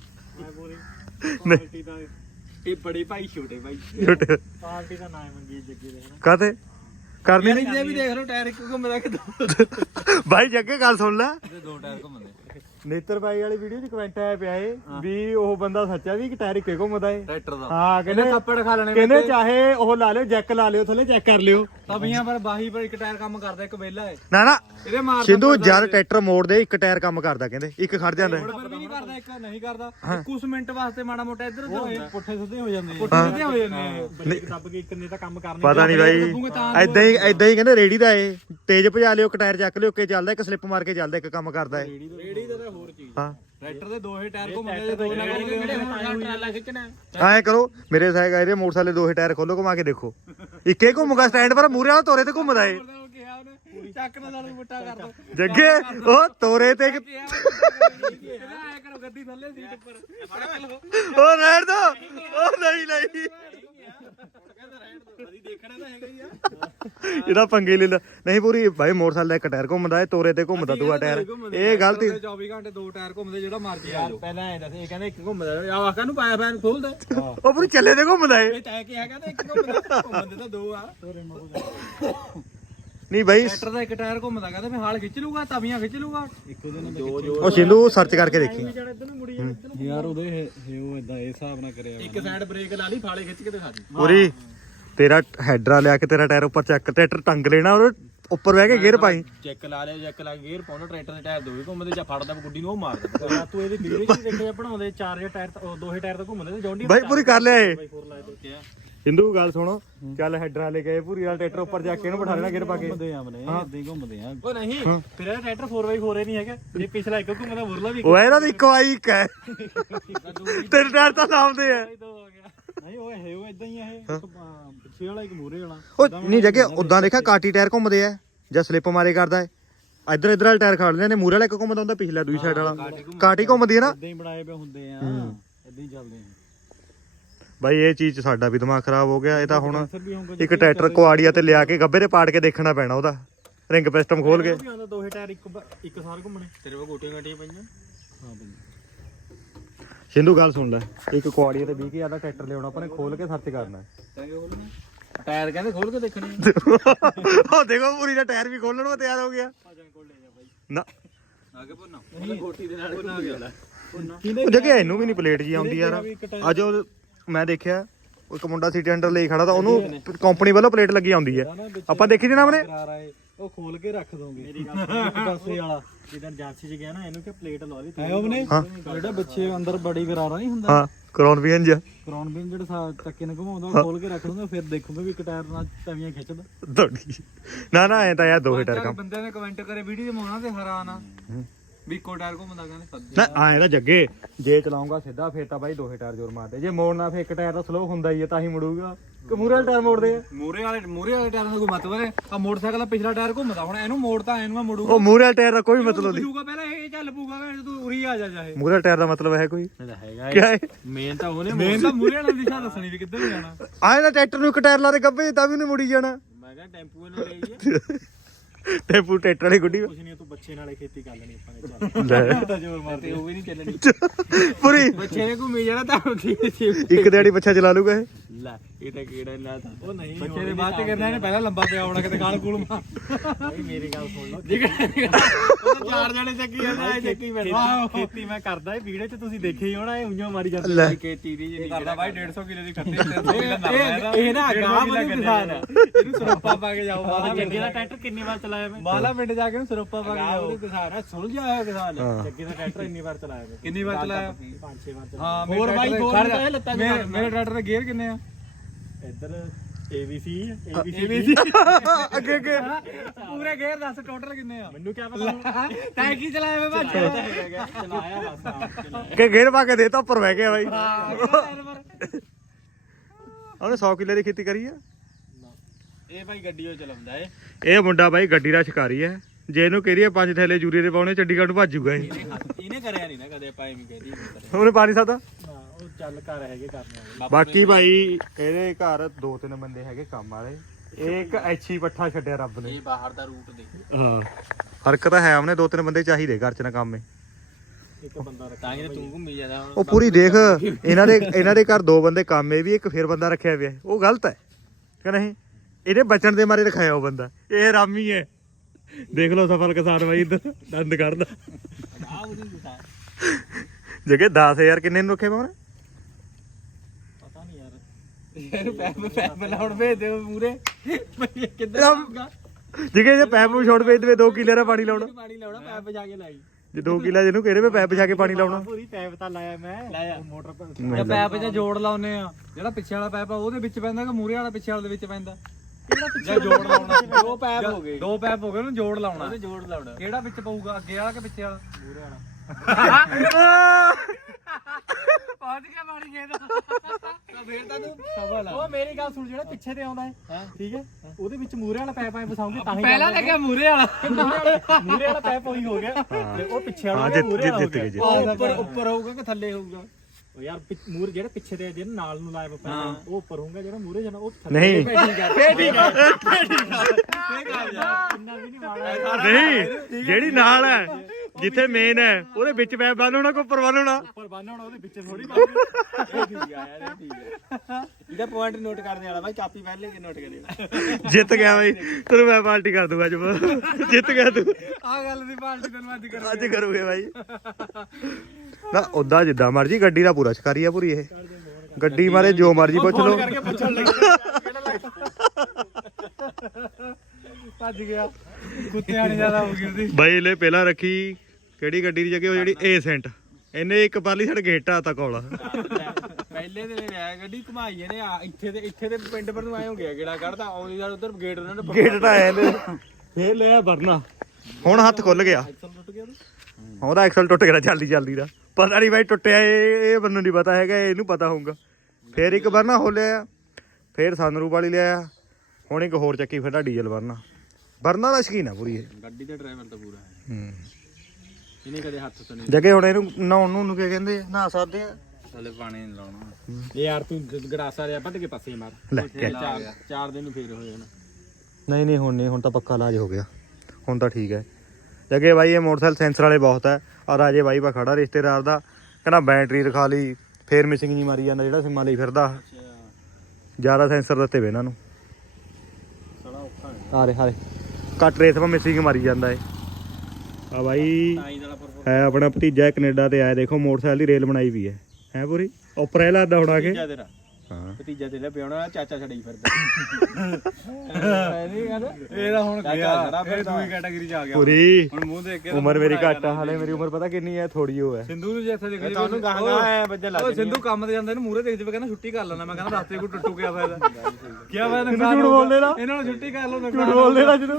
[SPEAKER 1] ਨਹੀਂ
[SPEAKER 3] ਇਹ ਬੜੇ ਭਾਈ ਛੋਟੇ ਭਾਈ
[SPEAKER 1] ਛੋਟੇ
[SPEAKER 3] ਪਾਰਟੀ ਦਾ ਨਾਮ ਮੰਗੀ ਜੱਗੇ ਦੇ
[SPEAKER 1] ਕਾਤੇ ਕਰਨੀ ਨਹੀਂ
[SPEAKER 3] ਇਹਦੇ ਵੀ ਦੇਖ ਲਓ ਟਾਇਰ ਇੱਕ ਘੁੰਮਦਾ ਕਿ
[SPEAKER 1] ਬਾਈ ਜੱਗੇ ਗੱਲ ਸੁਣ ਲੈ
[SPEAKER 3] ਦੋ ਟਾਇਰ ਘੁੰਮਦੇ
[SPEAKER 1] ਨੇਤਰ ਬਾਈ ਵਾਲੀ ਵੀਡੀਓ 'ਚ ਕਮੈਂਟ ਆਇਆ ਪਿਆ ਏ ਵੀ ਉਹ ਬੰਦਾ ਸੱਚਾ ਵੀ ਕਿ ਟਾਇਰ ਇੱਕੇ ਘੁੰਮਦਾ ਏ।
[SPEAKER 3] ਟਰੈਕਟਰ ਦਾ
[SPEAKER 1] ਹਾਂ ਕਹਿੰਦੇ
[SPEAKER 2] ਥੱਪੜ ਖਾ ਲੈਣੇ
[SPEAKER 1] ਕਹਿੰਦੇ ਚਾਹੇ ਉਹ ਲਾ ਲਿਓ ਜੈਕ ਲਾ ਲਿਓ ਥੱਲੇ ਚੈੱਕ ਕਰ ਲਿਓ।
[SPEAKER 2] ਤਵੀਆਂ ਪਰ ਬਾਹੀ ਪਰ ਇੱਕ ਟਾਇਰ ਕੰਮ ਕਰਦਾ ਇੱਕ ਵਿਹਲਾ ਏ
[SPEAKER 1] ਨਾ ਨਾ
[SPEAKER 2] ਇਹਦੇ ਮਾਰ
[SPEAKER 1] ਸਿੰਧੂ ਜਦ ਟਰੈਕਟਰ ਮੋੜਦੇ ਇੱਕ ਟਾਇਰ ਕੰਮ ਕਰਦਾ ਕਹਿੰਦੇ ਇੱਕ ਖੜ ਜਾਂਦਾ
[SPEAKER 2] ਪਰ ਵੀ ਨਹੀਂ ਕਰਦਾ ਇੱਕ ਨਹੀਂ ਕਰਦਾ ਕੁਝ ਮਿੰਟ ਵਾਸਤੇ ਮਾੜਾ ਮੋਟਾ ਇੱਧਰ ਉੱਧਰ ਹੋਏ
[SPEAKER 3] ਪੁੱਠੇ ਸਿੱਧੇ ਹੋ ਜਾਂਦੇ
[SPEAKER 2] ਪੁੱਠੇ ਸਿੱਧੇ ਹੋ ਜਾਂਦੇ ਆ
[SPEAKER 3] ਬੱਲੇ ਦੱਬ ਕੇ ਇੱਕ ਨੇ ਤਾਂ ਕੰਮ ਕਰਨਾ
[SPEAKER 1] ਪਤਾ ਨਹੀਂ ਬਾਈ ਐਦਾਂ ਹੀ ਕਹਿੰਦੇ ਰੇੜੀ ਦਾ ਏ ਤੇਜ਼ ਭਜਾ ਲਿਓ ਇੱਕ ਟਾਇਰ ਚੱਕ ਲਿਓ ਕੇ ਚੱਲਦਾ ਇੱਕ ਸਲਿੱਪ ਮਾਰ ਕੇ ਚੱਲਦਾ ਇੱਕ ਕੰਮ ਕਰਦਾ ਏ।
[SPEAKER 3] ਰੇੜੀ ਦਾ ਤਾਂ ਹੋਰ ਚੀਜ਼
[SPEAKER 1] ਹਾਂ
[SPEAKER 2] ਟਰੈਕਟਰ ਦੇ ਦੋਹੇ ਟਾਇਰ ਘੁੰਮਦੇ ਜੇ ਦੋ ਲੱਗਣਗੇ
[SPEAKER 3] ਟਰਾਲਾ ਖਿੱਚਣਾ
[SPEAKER 1] ਐਂ ਕਰੋ ਮੇਰੇ ਸਾਈਕਲ ਇਹਦੇ ਮੋਟਰਸਾਈਕਲ ਦੇ ਦੋਹੇ ਟਾਇਰ ਖੋਲੋ ਘੁਮਾ ਕੇ ਦੇਖੋ ਇੱਕੇ ਘੁੰਮੂਗਾ ਸਟੈਂਡ ਪਰ ਮੂਰੇ ਵਾਲਾ ਤੋਰੇ ਤੇ ਘੁੰਮਦਾ ਏ।
[SPEAKER 2] ਕਿਹਾ ਉਹਨੇ ਚੱਕ ਨਾ ਸਾਨੂੰ ਮੁੱਟਾ ਕਰ ਦੋ
[SPEAKER 1] ਜੱਗੇ ਉਹ ਤੋਰੇ ਤੇ
[SPEAKER 2] ਆਇਆ ਕਰੋ ਗੱਡੀ ਥੱਲੇ ਸੀਟ ਉੱਪਰ
[SPEAKER 1] ਉਹ ਰਹਿਣ ਦੋ ਉਹ ਨਹੀਂ ਨਹੀਂ
[SPEAKER 2] ਅਸੀਂ ਦੇਖਣਾ ਤਾਂ ਹੈਗਾ ਹੀ ਆ
[SPEAKER 1] ਇਹਦਾ ਪੰਗੇ ਲੈ ਨਹੀਂ ਪੂਰੀ ਭਾਈ ਮੋਟਰਸਾਈਕਲ ਦਾ ਇੱਕ ਟਾਇਰ ਘੁੰਮਦਾ ਏ ਤੋਰੇ ਤੇ ਘੁੰਮਦਾ ਦੂਆ ਟਾਇਰ ਇਹ ਗਲਤੀ
[SPEAKER 2] 24 ਘੰਟੇ ਦੋ ਟਾਇਰ ਘੁੰਮਦੇ ਜਿਹੜਾ ਮਰਜੀ ਆ ਜਾਓ
[SPEAKER 3] ਪਹਿਲਾਂ ਐ ਦੱਸ ਇਹ ਕਹਿੰਦੇ ਇੱਕ ਘੁੰਮਦਾ ਆ ਕਾਹਨੂੰ ਪਾਇਆ ਫੈਨ ਖੋਲ ਦੇ
[SPEAKER 1] ਉਹ ਪੂਰੀ ਚੱਲੇ ਤੇ ਘੁੰਮਦਾ ਏ।
[SPEAKER 2] ਇਹ ਤੈ ਕਿ ਹੈਗਾ ਤਾਂ ਇੱਕ ਘੁੰਮਦਾ ਘੁੰਮਦੇ ਤਾਂ ਦੋ ਆ
[SPEAKER 1] ਨਹੀਂ ਬਾਈ
[SPEAKER 2] ਟਰੈਕਟਰ ਦਾ ਇੱਕ ਟਾਇਰ ਘੁੰਮਦਾ ਕਹਿੰਦਾ ਮੈਂ ਹਾਲ ਖਿੱਚ ਲੂਗਾ ਤਵੀਆਂ ਖਿੱਚ ਲੂਗਾ
[SPEAKER 3] ਇੱਕੋ ਦਿਨ ਦੋ ਜੋ
[SPEAKER 1] ਉਹ ਸਿੰਧੂ ਸਰਚ ਕਰਕੇ ਦੇਖੀ
[SPEAKER 3] ਇੱਧਰ ਨੂੰ ਮੁੜੀ ਯਾਰ ਉਹਦੇ ਉਹ ਇਦਾਂ ਇਹ ਹਿਸਾਬ ਨਾਲ ਕਰਿਆ ਇੱਕ ਸਾਈਡ ਬ੍ਰੇਕ ਲਾ ਲਈ ਫਾਲੇ ਖਿੱਚ ਕੇ ਦਿਖਾ ਦੀ
[SPEAKER 1] ਪੂਰੀ ਤੇਰਾ ਹੈਡਰਾ ਲਿਆ ਕੇ ਤੇਰਾ ਟਾਇਰ ਉੱਪਰ ਚੱਕ ਟਰੈਕਟਰ ਟੰਗ ਲੈਣਾ ਉਹ ਉੱਪਰ ਬਹਿ ਕੇ ਗੇਅਰ ਪਾਈ
[SPEAKER 3] ਚੈੱਕ ਲਾ ਲਿਆ ਚੈੱਕ ਲਾ ਕੇ ਗੇਅਰ ਪਾਉਂਦਾ ਟਰੈਕਟਰ ਦੇ ਟਾਇਰ ਦੋਵੇਂ ਘੁੰਮਦੇ ਜਾਂ ਫੜਦਾ ਗੁੱਡੀ ਨੂੰ ਉਹ ਮਾਰਦਾ ਤੂੰ ਇਹਦੇ ਵੀਡੀਓ ਚ ਦੇਖਿਆ ਬਣਾਉਂਦੇ ਚਾਰ ਜਾਂ ਟਾਇਰ ਦੋਹੇ ਟਾਇਰ ਤਾਂ ਘੁੰਮਦੇ ਤੇ ਜੌਂਡੀ
[SPEAKER 1] ਬਾਈ ਪੂਰੀ ਕਰ ਲਿਆ ਏ
[SPEAKER 3] ਹੋਰ ਲਾਇਆ ਤੂੰ ਕਿਹਾ
[SPEAKER 1] ਸਿੰਧੂ ਗੱਲ ਸੁਣੋ ਚੱਲ ਹੈਡਰਾ ਲੈ ਗਏ ਪੂਰੀ ਵਾਲਾ ਟਰੈਕਟਰ ਉੱਪਰ ਜਾ ਕੇ ਇਹਨੂੰ ਬਿਠਾ ਲੈਣਾ ਗੇਅਰ ਪਾ ਕੇ
[SPEAKER 3] ਘੁੰਮਦੇ ਆਮਨੇ ਇਦਾਂ ਹੀ ਘੁੰਮਦੇ ਆ ਉਹ ਨਹੀਂ ਫਿਰ ਇਹ ਟਰੈਕਟਰ 4x4 ਹੀ ਨਹੀਂ ਹੈਗਾ ਜੇ ਪਿਛਲਾ ਇੱਕ ਘੁੰਮਦਾ ਮੁਰਲਾ ਵੀ
[SPEAKER 1] ਉਹ ਇਹਨਾਂ ਦਾ ਇੱਕੋ ਆਈ ਇੱਕ ਹੈ ਤਿੰਨ ਟਾਇਰ ਤਾਂ ਲਾਉਂਦੇ ਆ
[SPEAKER 3] ਹੋ ਗਿਆ ਨਹੀਂ ਉਹ ਹੈ ਉਹ ਇਦਾਂ ਹੀ ਆ ਇਹ ਪਿੱਛੇ ਵਾਲਾ ਇੱਕ ਮੂਰੇ ਵਾਲਾ
[SPEAKER 1] ਉਹ ਨਹੀਂ ਜਗੇ ਉਦਾਂ ਦੇਖਿਆ ਕਾਟੀ ਟਾਇਰ ਘੁੰਮਦੇ ਆ ਜਾਂ ਸਲਿੱਪ ਮਾਰੇ ਕਰਦਾ ਏ ਇੱਧਰ ਇੱਧਰ ਵਾਲਾ ਟਾਇਰ ਖੜ ਲੈਂਦੇ ਨੇ ਮੂਰੇ ਵਾਲਾ ਇੱਕ ਘੁੰਮਦਾ ਹੁੰਦਾ ਪਿਛਲਾ ਦੂਜੀ ਸਾਈਡ ਵਾਲਾ ਕਾਟੀ ਘੁੰਮਦੀ ਹੈ ਨਾ
[SPEAKER 3] ਇਦਾਂ ਹੀ ਬਣਾਏ ਪਏ ਹੁੰਦੇ ਆ ਇਦਾਂ ਹੀ ਚੱਲਦੇ ਆ
[SPEAKER 1] ਬਾਈ ਇਹ ਚੀਜ਼ 'ਚ ਸਾਡਾ ਵੀ ਦਿਮਾਗ ਖਰਾਬ ਹੋ ਗਿਆ ਇਹ ਤਾਂ ਹੁਣ ਇੱਕ ਟਰੈਕਟਰ ਕੁਆੜੀਆ ਤੇ ਲਿਆ ਕੇ ਗੱਬੇ ਤੇ ਪਾੜ ਕੇ ਦੇਖਣਾ ਪੈਣਾ ਉਹਦਾ ਰਿੰਗ ਪਿਸਟਮ ਖੋਲ ਕੇ
[SPEAKER 3] ਦੋਹੇ ਟਾਇਰ ਇੱਕ ਸਾਰ ਘੁੰਮਣੇ ਤੇਰੇ ਕੋਲ ਗੋਟੀਆਂ ਗਾਟੀਆਂ ਪਈਆਂ ਹਾਂ ਬਈ
[SPEAKER 1] ਸਿੰਧੂ ਗੱਲ ਸੁਣ ਲੈ ਇੱਕ ਕੁਆੜੀਆ ਤੇ 20,000 ਦਾ ਟਰੈਕਟਰ ਲਿਆਉਣਾ ਆਪਾਂ ਨੇ ਖੋਲ ਕੇ ਸਰਚ ਕਰਨਾ
[SPEAKER 3] ਟਾਇਰ ਕਹਿੰਦੇ ਖੋਲ ਕੇ ਦੇਖਣੇ
[SPEAKER 1] ਉਹ ਦੇਖੋ ਪੂਰੀ ਦਾ ਟਾਇਰ ਵੀ ਖੋਲਣ ਨੂੰ ਤਿਆਰ ਹੋ ਗਿਆ ਨਾ
[SPEAKER 3] ਆਗੇ ਪੁੰਨਾ ਗੋਟੀ ਦੇ ਨਾਲ
[SPEAKER 1] ਉਹ ਜਗ੍ਹਾ ਇਹਨੂੰ ਵੀ ਨਹੀਂ ਪਲੇਟ ਜੀ ਆਉਂਦੀ ਯਾਰ ਅੱਜ ਉਹ ਮੈਂ ਦੇਖਿਆ ਇੱਕ ਮੁੰਡਾ ਸਿਟੀ ਅੰਡਰ ਲਈ ਖੜਾ ਤਾਂ ਉਹਨੂੰ ਕੰਪਨੀ ਵੱਲੋਂ ਪਲੇਟ ਲੱਗੀ ਆਉਂਦੀ ਹੈ ਆਪਾਂ ਦੇਖੀ ਸੀ ਨਾ ਉਹਨੇ
[SPEAKER 3] ਉਹ ਖੋਲ ਕੇ ਰੱਖ ਦੋਗੇ ਮੇਰੀ ਗੱਲ ਪਾਸੇ ਵਾਲਾ ਜਿੱਦਾਂ ਏਜੰਸੀ 'ਚ ਗਿਆ ਨਾ ਇਹਨੂੰ ਕਿ ਪਲੇਟ ਲਾ ਲਈ
[SPEAKER 2] ਹੈ ਉਹਨੇ ਜਿਹੜਾ ਬੱਚੇ ਅੰਦਰ ਬੜੀ ਗਰਾਰਾ ਨਹੀਂ ਹੁੰਦਾ
[SPEAKER 1] ਹਾਂ ਕਰਾਉਨ ਵੀ ਇੰਜ
[SPEAKER 2] ਕਰਾਉਨ ਬਿਨ ਜਿਹੜਾ ਚੱਕੇ ਨੂੰ ਘੁਮਾਉਂਦਾ ਉਹ ਖੋਲ ਕੇ ਰੱਖ ਦੂੰਗਾ ਫਿਰ ਦੇਖੂਗਾ ਵੀ ਇੱਕ ਟਾਇਰ ਨਾਲ ਤਵੀਆਂ ਖਿੱਚਦਾ
[SPEAKER 1] ਤੁਹਾਡੀ ਨਾ ਐ ਤਾਂ ਯਾਰ ਦੋ ਹੀਟਰ ਕੰਮ
[SPEAKER 2] ਬੰਦੇ ਨੇ ਕਮੈਂਟ ਕਰੇ ਵੀਡੀਓ ਤੇ ਮੋਣਾ ਤੇ ਹੈਰਾਨ ਆ ਵੀ ਇੱਕੋ ਟਾਇਰ ਘੁੰਮਦਾ ਕਹਿੰਦੇ
[SPEAKER 1] ਨਾ ਆਏ ਤਾਂ ਜੱਗੇ ਜੇ ਚਲਾਉਂਗਾ ਸਿੱਧਾ ਫੇਰ ਤਾਂ ਬਾਈ ਦੋਹੇ ਟਾਇਰ ਜ਼ੋਰ ਮਾਰਦੇ ਜੇ ਮੋੜਨਾ ਫੇਰ ਇੱਕ ਟਾਇਰ ਤਾਂ ਸਲੋ ਹੁੰਦਾ ਹੀ ਹੈ ਤਾਂ ਹੀ ਮੁੜੂਗਾ ਕਿ ਮੂਰੇ ਵਾਲੇ ਟਾਇਰ ਮੋੜਦੇ ਆ
[SPEAKER 2] ਮੂਰੇ ਵਾਲੇ ਟਾਇਰ ਦਾ ਕੋਈ ਮਤਲਬ ਨਹੀਂ ਆ ਮੋਟਰਸਾਈਕਲ ਦਾ ਪਿਛਲਾ ਟਾਇਰ ਘੁੰਮਦਾ ਹੁਣ ਇਹਨੂੰ ਮੋੜਤਾ ਇਹਨੂੰ ਮੈਂ ਮੋੜੂਗਾ
[SPEAKER 1] ਉਹ ਮੂਰੇ ਵਾਲੇ ਟਾਇਰ ਦਾ ਕੋਈ ਮਤਲਬ ਨਹੀਂ
[SPEAKER 2] ਪੂਗਾ ਪਹਿਲਾਂ ਇਹ ਚੱਲ ਪੂਗਾ ਤੂੰ ਉਰੀ ਆ ਜਾ ਚਾਹੇ
[SPEAKER 1] ਮੂਰੇ ਵਾਲੇ ਟਾਇਰ ਦਾ ਮਤਲਬ ਹੈ ਕੋਈ
[SPEAKER 3] ਹੈਗਾ
[SPEAKER 1] ਕੀ ਹੈ
[SPEAKER 3] ਮੇਨ ਤਾਂ ਉਹਨੇ
[SPEAKER 2] ਮੇਨ ਤਾਂ ਮੂਰੇ ਵਾਲਾ ਦਿਸ਼ਾ ਦੱਸਣੀ ਵੀ ਕਿੱਧਰ ਨੂੰ ਜਾਣਾ
[SPEAKER 1] ਆਏ ਤਾਂ ਟਰੈਕਟਰ ਨੂੰ ਇੱਕ ਟਾਇਰ ਲਾ ਦੇ ਗੱਬੇ ਤਾਂ ਵੀ ਨਹੀਂ ਮੁੜੀ ਜਾਣਾ
[SPEAKER 3] ਮੈਂ ਕਿਹਾ ਟੈਂਪੂ ਇਹਨੂੰ ਲਈ ਆ
[SPEAKER 1] ਟੈਂਪੂ ਟਰੈਕਟਰ ਵਾਲੀ ਗੁੱਡੀ
[SPEAKER 3] ਕੁਛ ਨਹੀਂ ਤੂੰ ਬੱਚੇ ਨਾਲੇ ਖੇਤੀ ਕਰ ਲੈਣੀ ਆਪਾਂ ਨੇ ਚੱਲ
[SPEAKER 2] ਤਾਂ ਜ਼ੋਰ ਮਾਰ
[SPEAKER 3] ਤੇ ਉਹ ਵੀ ਨਹੀਂ ਚੱਲਣੀ
[SPEAKER 1] ਪੂਰੀ
[SPEAKER 3] ਬੱਚੇ ਨੇ ਘੁੰਮੀ ਜਾਣਾ ਤਾਂ
[SPEAKER 1] ਇੱਕ ਦਿਹਾੜੀ ਬੱਚਾ ਚਲਾ ਲੂਗਾ ਇਹ
[SPEAKER 3] ਲੈ ਇਹ ਤਾਂ ਕੀੜਾ ਲਾ ਤਾ ਉਹ ਨਹੀਂ
[SPEAKER 2] ਬੱਚੇ ਦੇ ਬਾਅਦ ਚ ਕਰਨਾ ਇਹਨੇ ਪਹਿਲਾਂ ਲੰਬਾ ਪਿਆ ਹੋਣਾ ਕਿਤੇ ਗਾਲ ਗੂਲ ਮਾਰ
[SPEAKER 3] ਨਹੀਂ ਮੇਰੀ ਗੱਲ ਸੁਣ ਲਓ
[SPEAKER 2] ਉਹ ਚਾਰ ਜਣੇ ਚੱਕੀ ਜਾਂਦਾ ਇਹ ਚੱਕੀ ਬੈਠਾ
[SPEAKER 3] ਖੇਤੀ ਮੈਂ ਕਰਦਾ ਇਹ ਵੀਡੀਓ 'ਚ ਤੁਸੀਂ ਦੇਖੇ ਹੀ ਹੋਣਾ ਇਹ ਉਂਝੋਂ ਮਾਰੀ ਜਾਂਦੇ
[SPEAKER 1] ਲੈ
[SPEAKER 3] ਖੇਤੀ ਦੀ ਜਿਹੜੀ
[SPEAKER 2] ਕਰਦਾ ਬਾਈ 150 ਕਿਲੋ ਦੀ ਖੱਟੀ 300 ਕਿਲੋ ਨਰਮਾ
[SPEAKER 3] ਇਹ ਨਾ ਗਾਹ ਵਾਲੀ ਕਿਸਾਨ ਆ
[SPEAKER 2] ਇਹਨੂੰ ਸਰੋਪਾ ਪਾ ਕੇ ਜਾਓ ਬਾਹਰ
[SPEAKER 3] ਜੱਗੇ ਦਾ ਟਰੈਕਟਰ ਕਿੰਨੀ ਵਾਰ ਚਲਾਇਆ ਮੈਂ
[SPEAKER 2] ਬਾਲਾ ਪਿੰਡ ਜਾ ਕੇ ਇਹਨੂੰ ਸਰੋਪਾ ਪਾ ਕੇ
[SPEAKER 3] ਗਾਹ
[SPEAKER 2] ਜਾਓ
[SPEAKER 3] ਵਾਲੀ ਕਿਸਾਨ ਆ ਸੁਲਝਿਆ ਹੋਇਆ ਕਿਸਾਨ
[SPEAKER 1] ਹਾਂ।
[SPEAKER 3] ਜੱਗੇ ਦਾ ਟਰੈਕਟਰ ਇੰਨੀ ਵਾਰ ਚਲਾਇਆ ਮੈਂ
[SPEAKER 2] ਕਿੰਨੀ ਵਾਰ ਚਲਾਇਆ
[SPEAKER 3] 5-6 ਵਾਰ ਚਲਾਇਆ
[SPEAKER 2] ਹਾਂ
[SPEAKER 3] ਹੋਰ ਬਾਈ ਹੋਰ ਤਾਂ ਇਹ ਲੱਤਾਂ
[SPEAKER 2] ਮੇਰੇ ਟਰੈਕਟਰ ਦੇ ਗੇਅਰ ਕਿੰਨੇ ਆ
[SPEAKER 3] ਇੱਧਰ ABC
[SPEAKER 1] ਅੱਗੇ ਅੱਗੇ
[SPEAKER 2] ਪੂਰੇ ਗੇਅਰ ਦੱਸ ਟੋਟਲ ਕਿੰਨੇ ਆ
[SPEAKER 3] ਮੈਨੂੰ ਕੀ ਪਤਾ
[SPEAKER 2] ਤੈਂ ਕੀ ਚਲਾਇਆ ਵੇ ਭਾਜੀ
[SPEAKER 3] ਚਲਾਇਆ ਬਸ ਆਪ ਚਲਾਇਆ
[SPEAKER 1] ਕਿ ਗੇਰ ਪਾ ਕੇ ਦੇਤਾ ਉੱਪਰ ਬਹਿ ਗਿਆ ਬਾਈ
[SPEAKER 2] ਹਾਂ
[SPEAKER 1] ਉਹਨੇ 100 ਕਿੱਲੇ ਦੀ ਖੇਤੀ ਕਰੀ ਆ
[SPEAKER 3] ਇਹ ਭਾਈ ਗੱਡੀ ਉਹ ਚਲਾਉਂਦਾ ਏ
[SPEAKER 1] ਇਹ ਮੁੰਡਾ ਬਾਈ ਗੱਡੀ ਦਾ ਸ਼ਿਕਾਰੀ ਹੈ ਜੇ ਇਹਨੂੰ ਕਹਦੀ 5 ਥੈਲੇ ਜੂਰੀ ਦੇ ਪਾਉਣੇ ਚੰਡੀਗੜ੍ਹ ਨੂੰ ਭੱਜੂਗਾ ਇਹ
[SPEAKER 3] ਇਹਨੇ ਕਰਿਆ ਨਹੀਂ ਨਾ ਕਦੇ ਆਪਾਂ ਐਵੇਂ ਕਹਦੀ
[SPEAKER 1] ਉਹਨੇ ਪਾ ਨਹੀਂ ਸਕਦਾ
[SPEAKER 3] ਨਾ ਉਹ ਚੱਲ ਘਰ ਹੈਗੇ ਕਰਨੇ ਵਾਲੇ
[SPEAKER 1] ਬਾਕੀ ਭਾਈ ਇਹਦੇ ਘਰ 2-3 ਬੰਦੇ ਹੈਗੇ ਕੰਮ ਵਾਲੇ ਇਹ ਇੱਕ ਐਚੀ ਪੱਠਾ ਛੱਡਿਆ ਰੱਬ ਨੇ
[SPEAKER 3] ਇਹ ਬਾਹਰ ਦਾ ਰੂਟ ਦੇ
[SPEAKER 1] ਹਾਂ ਹਰਕਤ ਹੈ ਉਹਨੇ 2-3 ਬੰਦੇ ਚਾਹੀਦੇ ਘਰ ਚ ਨਾ ਕੰਮ ਏ
[SPEAKER 3] ਇੱਕ ਬੰਦਾ ਰੱਖਾ ਤਾਂ ਤੂੰ ਘੁੰਮੀ ਜਾਂਦਾ
[SPEAKER 1] ਉਹ ਪੂਰੀ ਦੇਖ ਇਹਨਾਂ ਦੇ ਘਰ 2 ਬੰਦੇ ਕੰਮ ਏ ਵੀ ਇੱਕ ਫੇਰ ਬੰਦਾ ਰੱਖਿਆ ਪਿਆ ਉਹ ਗਲਤ ਹੈ ਕਿ ਨਹੀਂ ਇਹਨੇ ਬਚਣ ਦੇ ਮਾਰੇ ਰਖਾਇਆ ਉਹ ਬੰਦਾ ਇਹ ਰਾਮੀ ਹੈ ਦੇਖ ਲਓ ਸਫਲ ਕਿਸਾਨ ਬਾਈ ਇੱਧਰ ਦੰਦ ਕੱਢਦਾ ਜਗੇ 10000 ਕਿੰਨੇ ਨੂੰ ਰੱਖੇ ਪਾਉਣੇ
[SPEAKER 3] ਪਤਾ ਨਹੀਂ ਯਾਰ
[SPEAKER 2] ਇਹਨੂੰ ਪੈਪ ਲਾਉਣ ਭੇਜ ਦਿਓ ਮੂਰੇ ਕਿੱਧਰ ਆਊਗਾ
[SPEAKER 1] ਜਗੇ ਜੇ ਪੈਪ ਨੂੰ ਛੋੜ ਵੇਚ ਦੇਵੇ 2 ਕਿੱਲੇ ਦਾ ਪਾਣੀ ਲਾਉਣਾ
[SPEAKER 3] ਪਾਣੀ ਲਾਉਣਾ ਪੈਪ ਜਾ ਕੇ ਲਾਈ
[SPEAKER 1] ਜੇ 2 ਕਿੱਲਾ ਜਿਹਨੂੰ ਕਿਹੜੇ ਵੇ ਪੈਪ ਜਾ ਕੇ ਪਾਣੀ ਲਾਉਣਾ
[SPEAKER 3] ਪੂਰੀ ਪੈਪ ਤਾਂ ਲਾਇਆ ਮੈਂ ਲਾਇਆ ਮੋਟਰ
[SPEAKER 2] ਜੇ ਪੈਪ 'ਚ ਜੋੜ ਲਾਉਨੇ ਆ ਜਿਹੜਾ ਪਿੱਛੇ ਵਾਲਾ ਪੈਪ ਆ ਉਹਦੇ ਵਿੱਚ ਪੈਂਦਾ ਕਿ ਮੂਰੇ ਵਾਲਾ ਪਿੱਛੇ ਵਾਲੇ ਦੇ ਵਿੱਚ ਪੈਂਦਾ ਕਿਹੜਾ ਪਿੱਛੇ ਜੋੜ ਲਾਉਣਾ
[SPEAKER 3] 2 ਪੈਪ ਹੋ ਗਏ
[SPEAKER 2] 2 ਪੈਪ ਹੋ ਗਏ ਉਹਨੂੰ ਜੋੜ ਲਾਉਣਾ
[SPEAKER 3] ਉਹਦੇ ਜੋੜ ਲਾਉਣਾ
[SPEAKER 2] ਕਿਹੜਾ ਵਿੱਚ ਪਊਗਾ ਅੱਗੇ ਵਾਲਾ ਕਿ ਪਿੱਛੇ ਵਾਲਾ
[SPEAKER 3] ਮੂਰੇ ਵਾਲਾ
[SPEAKER 2] ਪਹੁੰਚ ਗਿਆ ਪਾਣੀ ਖੇਤ
[SPEAKER 3] ਫੇਰ ਤਾਂ ਤੂੰ ਸਵਾਲ ਉਹ ਮੇਰੀ ਗੱਲ ਸੁਣ ਜਿਹੜਾ ਪਿੱਛੇ ਤੇ ਆਉਂਦਾ ਹੈ ਠੀਕ ਹੈ ਉਹਦੇ ਵਿੱਚ ਮੂਰੇ ਵਾਲਾ ਪੈਪ ਆਏ ਫਸਾਉਂਗੇ ਤਾਂ ਹੀ
[SPEAKER 2] ਪਹਿਲਾਂ ਲੱਗਿਆ ਮੂਰੇ ਵਾਲਾ
[SPEAKER 3] ਮੂਰੇ ਵਾਲਾ ਪੈਪ ਉਹੀ ਹੋ ਗਿਆ ਤੇ ਉਹ ਪਿੱਛੇ ਵਾਲਾ
[SPEAKER 1] ਹਾਂ
[SPEAKER 3] ਹੋ ਗਿਆ, ਮੂਹਰੇ ਵਾਲਾ ਹੋ
[SPEAKER 1] ਜਿੱਤ ਗਏ
[SPEAKER 3] ਗਿਆ। ਉਹ ਉੱਪਰ ਹੋਊਗਾ ਕਿ ਥੱਲੇ ਹੋਊਗਾ ਉਹ ਯਾਰ ਮੂਰੇ ਜਿਹੜਾ ਪਿੱਛੇ ਦੇ ਜਿਹੜਾ ਨਾਲ ਨੂੰ ਲਾਇਆ ਪੈਪ ਉਹ ਉੱਪਰ ਹੋਊਗਾ ਜਿਹੜਾ ਮੂਰੇ ਜਾਣਾ ਉਹ ਥੱਲੇ
[SPEAKER 1] ਨਹੀਂ
[SPEAKER 3] ਇੰਨਾ ਵੀ ਨਹੀਂ ਮਾੜਾ
[SPEAKER 1] ਨਹੀਂ ਜਿਹੜੀ ਨਾਲ ਹੈ ਜਿੱਥੇ ਮੇਨ ਹੈ ਉਹਦੇ ਵਿੱਚ ਪੈਪ ਬੰਨਣਾ ਕੋਈ ਉੱਪਰ ਬੰਨਣਾ
[SPEAKER 3] ਉੱਪਰ ਬੰਨ ਹੋਣਾ ਉਹਦੇ ਵਿੱਚ ਥੋੜੀ ਬੰਨ ਠੀਕ ਆ ਯਾਰ ਇਹ ਠੀਕ ਆ ਇਹਦਾ ਪੁਆਇੰਟ ਨੋਟ ਕਰਨੇ ਵਾਲਾ ਬਾਈ ਕਾਪੀ ਪਹਿਲੇ ਕਿ ਨੋਟ ਕਰਿਓ
[SPEAKER 1] ਜਿੱਤ ਗਿਆ ਬਾਈ ਤੈਨੂੰ ਮੈਂ ਪਾਰਟੀ ਕਰ ਦੂੰਗਾ ਅੱਜ ਜਿੱਤ ਗਿਆ ਤੂੰ
[SPEAKER 2] ਆ ਗੱਲ ਦੀ ਪਾਰਟੀ ਤੈਨੂੰ ਅੱਜ ਕਰ
[SPEAKER 1] ਅੱਜ ਕਰੂਗੇ ਬਾਈ ਨਾ ਉਦਾਂ ਜਿੱਦਾਂ ਮਰਜੀ ਗੱਡੀ ਦਾ ਪੂਰਾ ਸ਼ਿਕਾਰੀ ਆ ਪੂਰੀ ਇਹ ਗੱਡੀ ਮਾਰੇ ਜੋ ਮਰਜੀ ਪੁੱਛ ਲਓ
[SPEAKER 2] ਕਰਕੇ ਪੁੱਛਣ ਲੱਗਾ ਭੱਜ ਗਿਆ ਕੁੱਤਿਆਂ ਨੇ ਜ਼ਿਆਦਾ ਹੋ ਗਈ ਉਹਦੀ
[SPEAKER 1] ਬਾਈ ਲੈ ਪਹਿਲਾਂ ਰੱਖੀ ਕਿਹੜੀ ਗੱਡੀ ਦੀ ਜਗ੍ਹਾ ਉਹ ਜਿਹੜੀ ਏਸੈਂਟ ਇਹਨੇ ਇੱਕ ਪਾਲੀ ਛੜ ਗੇਟਾ ਤਾ ਕੋਲ
[SPEAKER 3] ਪਹਿਲੇ ਦਿਨ ਰਿਆ ਗੱਡੀ ਘੁਮਾਈ ਇਹਨੇ ਇੱਥੇ ਦੇ ਪਿੰਡ ਪਰ ਨੂੰ ਆਏ ਹੋ ਗਿਆ ਗੇੜਾ ਕੱਢਦਾ ਆਉਂਦੀ ਨਾਲ ਉਧਰ ਗੇਟ ਉਹਨਾਂ ਨੇ
[SPEAKER 1] ਗੇਟ ਟਾਇਆ ਇਹਨੇ ਫੇਰ ਲਿਆ ਵਰਨਾ ਹੁਣ ਹੱਥ ਖੁੱਲ ਗਿਆ
[SPEAKER 3] ਟੁੱਟ ਗਿਆ
[SPEAKER 1] ਉਹਦਾ ਐਕਸਲ ਟੁੱਟ ਗਿਆ ਜਲਦੀ ਦਾ ਪਤਾ ਨਹੀਂ ਬਾਈ ਟੁੱਟਿਆ ਇਹ ਮੈਨੂੰ ਨਹੀਂ ਪਤਾ ਹੈਗਾ ਇਹਨੂੰ ਪਤਾ ਹੋਊਗਾ ਫੇਰ ਇੱਕ ਵਰਨਾ ਹੋ ਲਿਆ ਫੇਰ ਸਨਰੂਪ ਵਾਲੀ ਲਿਆ ਹੁਣ ਇੱਕ ਹੋਰ ਚੱਕੀ ਫਿਰ ਡੀਜ਼ਲ ਵਰਨਾ ਦਾ ਸ਼ਕੀਨ ਆ ਪੂਰੀ ਇਹ
[SPEAKER 3] ਗੱਡੀ ਦਾ ਡਰਾਈਵਰ ਤਾਂ ਪੂਰਾ ਹੈ
[SPEAKER 1] ਹੂੰ
[SPEAKER 3] ਇਹਨੇ ਕਦੇ ਹੱਥ ਤੋਂ ਨਹੀਂ
[SPEAKER 1] ਜਗੇ ਹੁਣ ਇਹਨੂੰ ਨਹਾਉਣ ਨੂੰ ਕੀ ਕਹਿੰਦੇ ਆ ਨਹਾ ਸਕਦੇ ਆ
[SPEAKER 3] ਥੱਲੇ ਪਾਣੀ ਨਹੀਂ ਲਾਉਣਾ ਇਹ ਯਾਰ ਤੂੰ ਗੜਾਸਾ ਰਿਆ ਵੱਢ ਕੇ ਪਾਸੇ ਮਾਰ
[SPEAKER 1] ਲੈ ਕੇ
[SPEAKER 3] 4 ਦਿਨ ਨੂੰ ਫੇਰ ਹੋਏ ਹਨ
[SPEAKER 1] ਨਹੀਂ ਹੁਣ ਤਾਂ ਪੱਕਾ ਇਲਾਜ ਹੋ ਗਿਆ ਹੁਣ ਤਾਂ ਠੀਕ ਹੈ ਜਗੇ ਬਾਈ ਇਹ ਮੋਟਰਸਾਈਕਲ ਸੈਂਸਰ ਵਾਲੇ ਬਹੁਤ ਹੈ ਆ ਰਾਜੇ ਬਾਈ ਪਾ ਖੜਾ ਰਿਸ਼ਤੇਦਾਰ ਦਾ ਕਹਿੰਦਾ ਬੈਟਰੀ ਰਖਾ ਲਈ ਫੇਰ ਮਿਸਿੰਗ ਨਹੀਂ ਮਾਰੀ ਜਾਂਦਾ ਜਿਹੜਾ ਸਿੰਮਾਂ ਲਈ ਫਿਰਦਾ ਜ਼ਿਆਦਾ ਸੈਂਸਰ ਦਿੱਤੇ ਵੇ ਇਹਨਾਂ ਨੂੰ
[SPEAKER 3] ਸੜਾ ਔਖਾ ਹੈ
[SPEAKER 1] ਹਾਰੇ ਕੱਟ ਰੇਸ ਪਾ ਮਿਸਿੰਗ ਮਾਰੀ ਜਾਂਦਾ ਏ ਆ ਬਾਈ
[SPEAKER 3] ਆਈ ਵਾਲਾ ਪਰ
[SPEAKER 1] ਹੈ ਆਪਣਾ ਭਤੀਜਾ ਕੈਨੇਡਾ ਤੇ ਆਇਆ, ਦੇਖੋ ਮੋਟਰਸਾਈਕਲ ਦੀ ਰੇਲ ਬਣਾਈ ਵੀ ਹੈ ਪੂਰੀ ਉੱਪਰ ਇਹ ਲੱਗਦਾ ਹੁਣ ਆ ਕੇ।
[SPEAKER 3] ਭਤੀਜਾ ਤੇਰਾ
[SPEAKER 1] ਹਾਂ
[SPEAKER 3] ਭਤੀਜਾ ਤੇਰਾ ਪਿਆਉਣਾ ਚਾਚਾ ਛੜਾਈ ਫਿਰਦਾ
[SPEAKER 2] ਇਹਦਾ ਹੁਣ
[SPEAKER 3] ਚਾਚਾ
[SPEAKER 2] ਗਿਆ
[SPEAKER 3] ਖੜਾ
[SPEAKER 2] ਇਹ
[SPEAKER 3] ਫਿਰਦਾ।
[SPEAKER 2] ਦੂਜੀ ਕੈਟਾਗਰੀ ਚ ਆ ਗਿਆ
[SPEAKER 1] ਪੂਰੀ
[SPEAKER 2] ਹੁਣ ਮੂੰਹ ਦੇਖ ਕੇ
[SPEAKER 1] ਉਮਰ ਮੇਰੀ ਘੱਟ ਆ ਹਾਲੇ, ਮੇਰੀ ਉਮਰ ਪਤਾ ਕਿੰਨੀ ਹੈ, ਥੋੜੀ ਹੋ ਹੈ।
[SPEAKER 2] ਸਿੰਧੂ ਨੂੰ ਜੇ ਇੱਥੇ ਦੇਖ
[SPEAKER 3] ਤੁਹਾਨੂੰ ਗਾਹਾਂ ਐ ਵੱਜਣ ਲੱਗ
[SPEAKER 2] ਉਹ
[SPEAKER 3] ਜਾਂਦੀ
[SPEAKER 2] ਸਿੰਧੂ ਕੰਮ ਤੇ ਜਾਂਦਾ ਇਹਨੂੰ ਮੂਹਰੇ ਦੇਖ ਜਵੇ ਕਹਿੰਦਾ ਛੁੱਟੀ ਕਰ ਲੈਣਾ, ਮੈਂ ਕਹਿੰਦਾ ਰਸਤੇ ਕੋ ਟੁੱਟੂ ਗਿਆ ਫਾਇਦਾ ਕੀ ਫਾਇਦਾ ਨੁਕਸਾਨ
[SPEAKER 1] ਝੂਠ ਬੋਲ ਦੇਣਾ।
[SPEAKER 2] ਇਹਨਾਂ ਨੂੰ ਛੁੱਟੀ ਕਰ ਲਓ
[SPEAKER 1] ਝੂਠ
[SPEAKER 2] ਨੁਕਸਾਨ
[SPEAKER 1] ਬੋਲ ਦੇਣਾ ਜਦੋਂ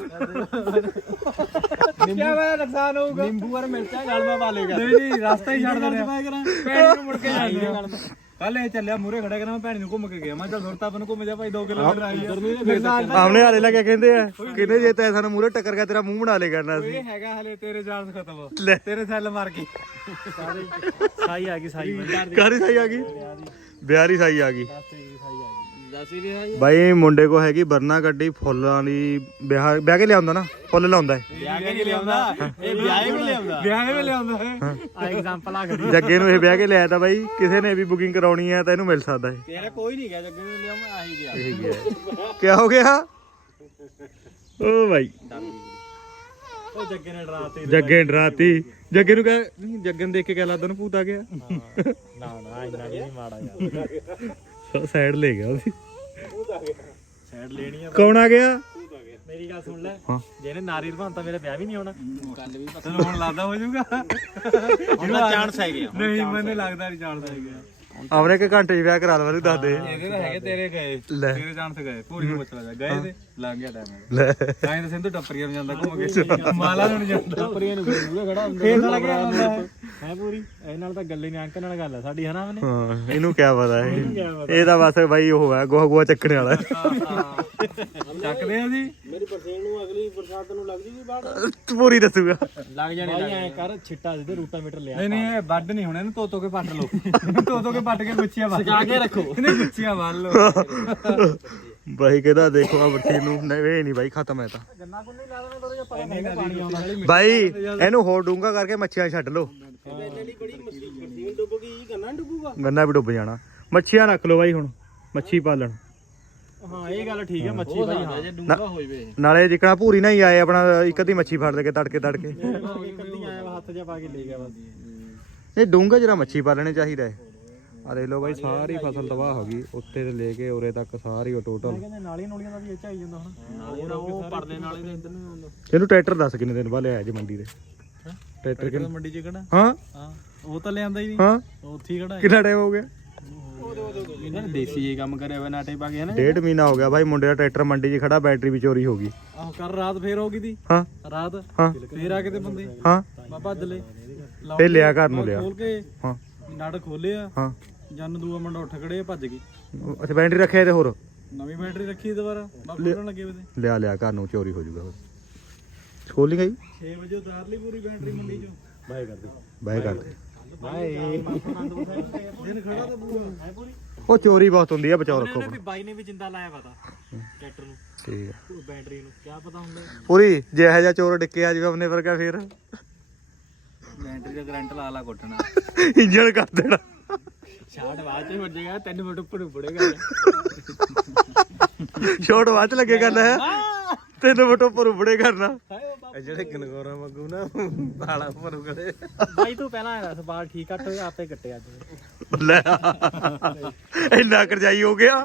[SPEAKER 2] ਕੀ ਫਾਇਦਾ ਨੁਕਸਾਨ ਹੋਊਗਾ
[SPEAKER 3] ਨਿੰਬੂ ਵਾਰ ਮਿਰਚਾਂ ਗਲਮਾ ਪਾ ਲੇਗਾ
[SPEAKER 2] ਨਹੀਂ ਜੀ ਰਸਤਾ ਹੀ ਛੱਡ ਦੇਣਾ ਭੈਣ ਨੂੰ ਮੁੜ ਕੇ ਜਾਂਦੇ ਕੱਲ ਇਹ ਚੱਲਿਆ ਮੂਹਰੇ ਖੜਾ ਕਹਿੰਦਾ ਮੈਂ ਭੈਣ ਨੂੰ ਘੁੰਮ ਕੇ ਗਿਆ, ਮੈਂ ਚੱਲ ਸੁਰਤਾ ਆਪਾਂ ਨੂੰ ਘੁੰਮ ਜਾ ਭਾਈ 2 ਕਿਲੋਮੀਟਰ ਆਈ ਆ
[SPEAKER 1] ਆਮਨੇ ਵਾਲੇ ਲਾ ਕੇ ਕਹਿੰਦੇ ਆ ਕਿੰਨੇ ਜੇ ਤੈ ਸਾਨੂੰ ਮੂਹਰੇ ਟੱਕਰ ਗਿਆ ਤੇਰਾ ਮੂੰਹ ਬਣਾ ਲੇ ਕਰਨਾ ਸੀ।
[SPEAKER 2] ਇਹ ਹੈਗਾ ਹਲੇ ਤੇਰੇ ਜਾਨ ਖਤਮ
[SPEAKER 1] ਲੈ
[SPEAKER 2] ਤੇਰੇ ਸੈੱਲ ਮਾਰ ਗਈ
[SPEAKER 3] ਸਾਈ ਆ ਗਈ ਸਾਈ
[SPEAKER 1] ਕਾਰੀ ਸਾਈ ਆ ਗਈ, ਬਿਆਰੀ ਸਾਈ ਆ ਗਈ।
[SPEAKER 3] ਜਾਸੀ ਵੀ
[SPEAKER 1] ਬਾਈ ਮੁੰਡੇ ਕੋ ਹੈਗੀ ਬਰਨਾ ਗੱਡੀ ਫੁੱਲਾਂ ਦੀ, ਵਿਆਹ ਕੇ ਲਿਆਉਂਦਾ ਨਾ, ਫੁੱਲ ਲਾਉਂਦਾ ਹੈ।
[SPEAKER 3] ਵਿਆਹ ਕੇ ਲਿਆਉਂਦਾ ਇਹ ਵਿਆਹ ਕੇ ਲਿਆਉਂਦਾ
[SPEAKER 2] ਵਿਆਹ ਵੀ ਲਿਆਉਂਦਾ ਹੈ
[SPEAKER 3] ਆ ਐਗਜ਼ਾਮਪਲ ਆ ਗਈ
[SPEAKER 1] ਜੱਗੇ ਨੂੰ ਇਹ ਵਿਆਹ ਕੇ ਲਿਆਇਆ ਤਾਂ ਬਾਈ, ਕਿਸੇ ਨੇ ਵੀ ਬੁਕਿੰਗ ਕਰਾਉਣੀ ਹੈ ਤਾਂ ਇਹਨੂੰ ਮਿਲ ਸਕਦਾ ਹੈ।
[SPEAKER 3] ਤੇਰਾ ਕੋਈ ਨਹੀਂ ਗਿਆ ਜੱਗੇ ਨੂੰ ਲਿਆ ਮੈਂ ਆਹੀ ਗਿਆ
[SPEAKER 1] ਇਹ ਗਿਆ ਕੀ ਹੋ ਗਿਆ ਓ ਬਾਈ
[SPEAKER 3] ਉਹ ਜੱਗੇ ਨੇ ਡਰਾਤੇ
[SPEAKER 1] ਜੱਗੇ ਡਰਾਤੀ, ਜੱਗੇ ਨੂੰ ਕਹ ਜੱਗੇ ਨੂੰ ਦੇਖ ਕੇ ਕਹਿ ਲੱਗਦਾ ਨੂੰ ਭੂਤ ਆ ਗਿਆ।
[SPEAKER 3] ਨਾ ਨਾ ਇੰਨਾ ਵੀ ਨਹੀਂ ਮਾੜਾ ਯਾਰ
[SPEAKER 1] ਸਾਈਡ ਲੈ ਗਿਆ ਉਹਦੀ।
[SPEAKER 3] ਸਾਈਡ ਲੈਣੀ ਆ
[SPEAKER 1] ਕੌਣ ਆ ਗਿਆ?
[SPEAKER 3] ਮੇਰੀ ਗੱਲ ਸੁਣ ਲੈ
[SPEAKER 1] ਹਾਂ।
[SPEAKER 3] ਜਿਹਨੇ ਨਾਰੀ ਰਵਾਂਤਾ ਮੇਰਾ ਵਿਆਹ ਵੀ ਨਹੀਂ ਹੋਣਾ ਗੱਲ ਵੀ
[SPEAKER 2] ਤੈਨੂੰ ਹੁਣ ਲੱਗਦਾ ਹੋ ਜਾਊਗਾ
[SPEAKER 3] ਹੁਣ ਦਾ ਚਾਂਸ ਹੈ ਗਿਆ
[SPEAKER 2] ਨਹੀਂ ਮੈਨੂੰ ਲੱਗਦਾ ਨਹੀਂ ਜਾਣਦਾ ਹੈਗਾ
[SPEAKER 1] ਆਪਣੇ ਇੱਕ ਘੰਟੇ 'ਚ ਵਿਆਹ ਕਰਾ ਲਵਾਂ, ਦੱਸ ਦੇ।
[SPEAKER 2] ਇਹਦੇ ਤਾਂ ਹੈਗੇ ਤੇਰੇ ਗਏ
[SPEAKER 1] ਲੈ
[SPEAKER 2] ਤੇਰੇ ਜਾਣ ਤੇ ਗਏ ਪੂਰੀ ਨੂੰ ਪੁੱਛ ਲੈ ਗਏ ਤੇ ਲੰਘ ਗਿਆ ਟਾਈਮ
[SPEAKER 1] ਲੈ
[SPEAKER 2] ਤਾਂ ਤਾਂ ਸਿੰਧੂ ਟੱਪਰੀਆਂ ਨੂੰ ਜਾਂਦਾ ਘੁੰਮ ਕੇ ਮਾਲਾ ਨੂੰ ਨਹੀਂ ਜਾਂਦਾ
[SPEAKER 3] ਟੱਪਰੀਆਂ ਨੂੰ ਮੂਹਰੇ ਖੜਾ ਹੁੰਦਾ
[SPEAKER 2] ਫੇਰ ਤਾਂ ਲੱਗਿਆ ਹੁੰਦਾ
[SPEAKER 3] ਹੈ ਪੂਰੀ ਇਹ ਨਾਲ ਤਾਂ ਗੱਲੇ ਨਹੀਂ ਅੰਕ ਨਾਲ ਗੱਲ ਹੈ ਸਾਡੀ ਹਨਾ ਉਹਨੇ
[SPEAKER 1] ਹਾਂ ਇਹਨੂੰ ਕੀ ਪਤਾ ਹੈ, ਇਹ ਤਾਂ ਬਸ ਬਾਈ ਉਹ ਹੈ ਗੋਹਾ ਗੋਹਾ ਚੱਕਣੇ ਵਾਲਾ।
[SPEAKER 2] ਚੱਕਦੇ ਆ ਜੀ
[SPEAKER 3] ਮੇਰੀ ਪਰਸੇਨ ਨੂੰ ਅਗਲੀ ਬਰਸਾਤ ਨੂੰ ਲੱਗ ਜੂਗੀ ਬਾੜ
[SPEAKER 1] ਪੂਰੀ ਦੱਸੂਗਾ।
[SPEAKER 3] ਲੱਗ ਜਾਣੇ ਐ ਕਰ ਛਿੱਟਾ ਜਿਹਦੇ ਰੂਟਾ ਮੀਟਰ ਲਿਆ
[SPEAKER 2] ਨਹੀਂ ਨਹੀਂ ਇਹ ਵੱਢ ਨਹੀਂ ਹੋਣਾ, ਇਹਨੂੰ ਧੋ ਕੇ ਪੱਟ ਲਓ, ਇਹਨੂੰ ਧੋ ਕੇ ਪੱਟ ਕੇ ਗੁੱਛੀਆਂ ਬੰਨ
[SPEAKER 3] ਸਜਾ ਕੇ ਰੱਖੋ
[SPEAKER 2] ਇਹਨੇ ਗੁੱਛੀਆਂ ਬੰਨ ਲਓ
[SPEAKER 1] ਬਾਈ ਕਹਿੰਦਾ ਦੇਖੋ ਆ ਬੱਠੀ ਨੂੰ, ਨਹੀਂ ਇਹ ਨਹੀਂ ਬਾਈ ਖਤਮ ਹੈ ਤਾਂ
[SPEAKER 3] ਗੰਨਾ ਗੁੰਨੀ ਲਾ ਦੇਣਾ ਥੋੜਾ ਜਿਹਾ ਪਤਾ ਪਾਣੀ ਆਉਂਦਾ
[SPEAKER 1] ਬਾਈ ਇਹਨੂੰ ਹੋਰ ਡੂੰਗਾ ਕਰਕੇ ਮੱਛੀਆਂ ਛੱਡ ਲਓ,
[SPEAKER 3] ਬੜੀ ਮਸੀਨ ਡੁੱਬ ਗਈ ਗੰਨਾ ਡੁੱਬੂਗਾ
[SPEAKER 1] ਗੰਨਾ ਵੀ ਡੁੱਬ ਜਾਣਾ। ਮੱਛੀਆਂ ਰੱਖ ਲਓ ਬਾਈ ਹੁਣ, ਮੱਛੀ ਪਾਲਣ।
[SPEAKER 3] ਹਾਂ ਇਹ ਗੱਲ ਠੀਕ ਹੈ ਮੱਛੀ ਬਾਈ ਹਾਂ ਜੇ ਡੂੰਗਾ ਹੋ ਜਵੇ
[SPEAKER 1] ਨਾਲੇ ਜਿਕਣਾ ਭੂਰੀ ਨਾ ਹੀ ਆਏ ਆਪਣਾ ਇੱਕ ਅੱਧੀ ਮੱਛੀ ਫੜ ਲੈ ਕੇ ਤੜਕੇ ਤੜਕੇ।
[SPEAKER 3] ਕੱਦੀ ਆਇਆ ਹੱਥ ਜਿਹਾ ਪਾ ਕੇ ਲੈ ਗਿਆ ਬਸ
[SPEAKER 1] ਇਹ ਡੂੰਗਾ ਜਿਹੜਾ ਮੱਛੀ ਪਾਲਣੇ ਚਾਹੀਦਾ ਹੈ। ਆ ਦੇਖ ਲਓ ਬਾਈ ਸਾਰੀ ਫਸਲ ਤਬਾਹ ਹੋ ਗਈ, ਉੱਤੇ ਤੇ ਲੈ ਕੇ ਉਰੇ ਤੱਕ ਸਾਰੀ ਉਹ ਟੋਟਲ।
[SPEAKER 3] ਕਹਿੰਦੇ ਨਾਲੀਆਂ ਨੂਲੀਆਂ ਦਾ ਵੀ ਇਹ ਚਾਈ ਜਾਂਦਾ ਹੁਣ ਉਹ ਪਰਦੇ ਨਾਲੇ ਦੇ ਇੱਧਰ ਨੂੰ ਆਉਂਦਾ
[SPEAKER 1] ਇਹਨੂੰ ਟਰੈਕਟਰ ਦੱਸ ਕਿੰਨੇ ਦਿਨ ਬਾਅਦ ਲਿਆਇਆ ਜੀ ਮੰਡੀ ਦੇ? ਟਰੈਕਟਰ ਕਿੰਨੇ?
[SPEAKER 2] ਮੰਡੀ ਚ ਕਿਹੜਾ
[SPEAKER 1] ਹਾਂ
[SPEAKER 2] ਹਾਂ ਉਹ ਤਾਂ ਲਿਆਂਦਾ ਹੀ ਨਹੀਂ
[SPEAKER 1] ਹਾਂ
[SPEAKER 2] ਉੱਥੇ ਹੀ ਖੜਾ
[SPEAKER 1] ਕਿੰਨਾ ਟਾਈਮ ਹੋ ਗਿਆ?
[SPEAKER 3] ਇਹਨਾਂ ਨੇ ਦੇਸੀ ਜੇ ਕੰਮ ਕਰਿਆ ਹੋਇਆ ਨਾਟੇ ਪਾ ਕੇ ਹਨਾ
[SPEAKER 1] 1.5 ਮਹੀਨਾ ਹੋ ਗਿਆ ਬਾਈ ਮੁੰਡੇ ਦਾ ਟਰੈਕਟਰ ਮੰਡੀ 'ਚ ਖੜਾ, ਬੈਟਰੀ ਵੀ ਚੋਰੀ ਹੋ ਗਈ।
[SPEAKER 2] ਆਹ ਕਰ ਰਾਤ ਫੇਰ ਹੋ ਗਈ ਦੀ
[SPEAKER 1] ਹਾਂ
[SPEAKER 2] ਰਾਤ
[SPEAKER 1] ਹਾਂ
[SPEAKER 2] ਫੇਰ ਆ ਕਿਤੇ ਬੰਦੇ
[SPEAKER 1] ਹਾਂ
[SPEAKER 2] ਮੈਂ ਭੱਜ ਲੈ
[SPEAKER 1] ਇਹ ਲਿਆ ਘਰ ਨੂੰ ਲਿਆ।
[SPEAKER 2] ਖੋਲ ਕੇ
[SPEAKER 1] ਹਾਂ
[SPEAKER 2] ਨੜ ਖੋਲਿਆ
[SPEAKER 1] ਹਾਂ
[SPEAKER 2] ਜਨ ਦੂਆ ਮੁੰਡਾ ਉੱਠ ਖੜੇ ਭੱਜ ਗਈ
[SPEAKER 1] ਅੱਛਾ ਬੈਟਰੀ ਰੱਖਿਆ ਤੇ ਹੋਰ
[SPEAKER 2] ਨਵੀਂ ਬੈਟਰੀ ਰੱਖੀ ਦੁਬਾਰਾ ਮੈਂ ਖੋਲਣ ਲੱਗੇ ਵੇ
[SPEAKER 1] ਲਿਆ ਲਿਆ ਘਰ ਨੂੰ ਚੋਰੀ ਹੋ ਜਾਊਗਾ। ਖੋਲੀ ਗਈ
[SPEAKER 2] 6 ਵਜੇ ਉਤਾਰ ਲਈ ਪੂਰੀ ਬੈਟਰੀ ਮੰਡੀ ਚੋਂ
[SPEAKER 3] ਬਾਈ ਕਰਦੇ
[SPEAKER 1] ਬਾਏ ਕਰਦੇ।
[SPEAKER 3] ਬਾਈ
[SPEAKER 2] ਦਿਨ ਖੜਾ ਤਾਂ ਪੂਰਾ ਹੈ ਪੂਰੀ
[SPEAKER 1] ਉਹ ਚੋਰੀ ਬਹੁਤ ਹੁੰਦੀ ਆ, ਬਚਾਓ ਰੱਖੋ।
[SPEAKER 3] ਵੀ ਬਾਈ ਨੇ ਵੀ ਜਿੰਦਾ ਲਾਇਆ ਪਤਾ ਟਰੈਕਟਰ ਨੂੰ
[SPEAKER 1] ਠੀਕ ਆ
[SPEAKER 3] ਬੈਟਰੀ ਨੂੰ ਕੀ ਪਤਾ ਹੁੰਦਾ
[SPEAKER 1] ਪੂਰੀ ਜੇ ਇਹੋ ਜਿਹਾ ਚੋਰ ਡਿੱਕਿਆ ਜਿਵੇਂ ਆਪਣੇ ਵਰਗਾ ਫੇਰ
[SPEAKER 2] ਬੈਟਰੀ ਦਾ ਕਰੰਟ ਲਾ ਲਾ ਕੁੱਟਣਾ
[SPEAKER 1] ਇੰਜਣ ਕਰ ਦੇਣਾ।
[SPEAKER 3] ਛਾੜ ਬਾਅਦ ਚ ਹੋ ਜਾਏਗਾ 3 ਮਿੰਟ ਉੱਪਰ ਉੱਪੜੇਗਾ
[SPEAKER 1] ਸ਼ੋਟ ਬਾਅਦ ਚ ਲੱਗੇ ਕਰਨਾ ਹੈ, 3 ਫੁੱਟ ਉੱਪਰ ਉਬੜੇ ਕਰਨਾ।
[SPEAKER 2] ਜਿਹੜੇ ਗਨਗੋਰਾ ਵਾਂਗੂ ਨਾ ਬਾਲਾ ਭਰੂ ਕਰੇ
[SPEAKER 3] ਬਾਈ ਤੂੰ ਪਹਿਲਾਂ ਆਇਆ ਸੀ ਬਾਲ ਠੀਕ ਕੱਟ ਹੋਏ ਆਪੇ ਕੱਟੇ ਅੱਜ
[SPEAKER 1] ਲੈ ਇੰਨਾ ਕਰਜਾਈ ਹੋ ਗਿਆ।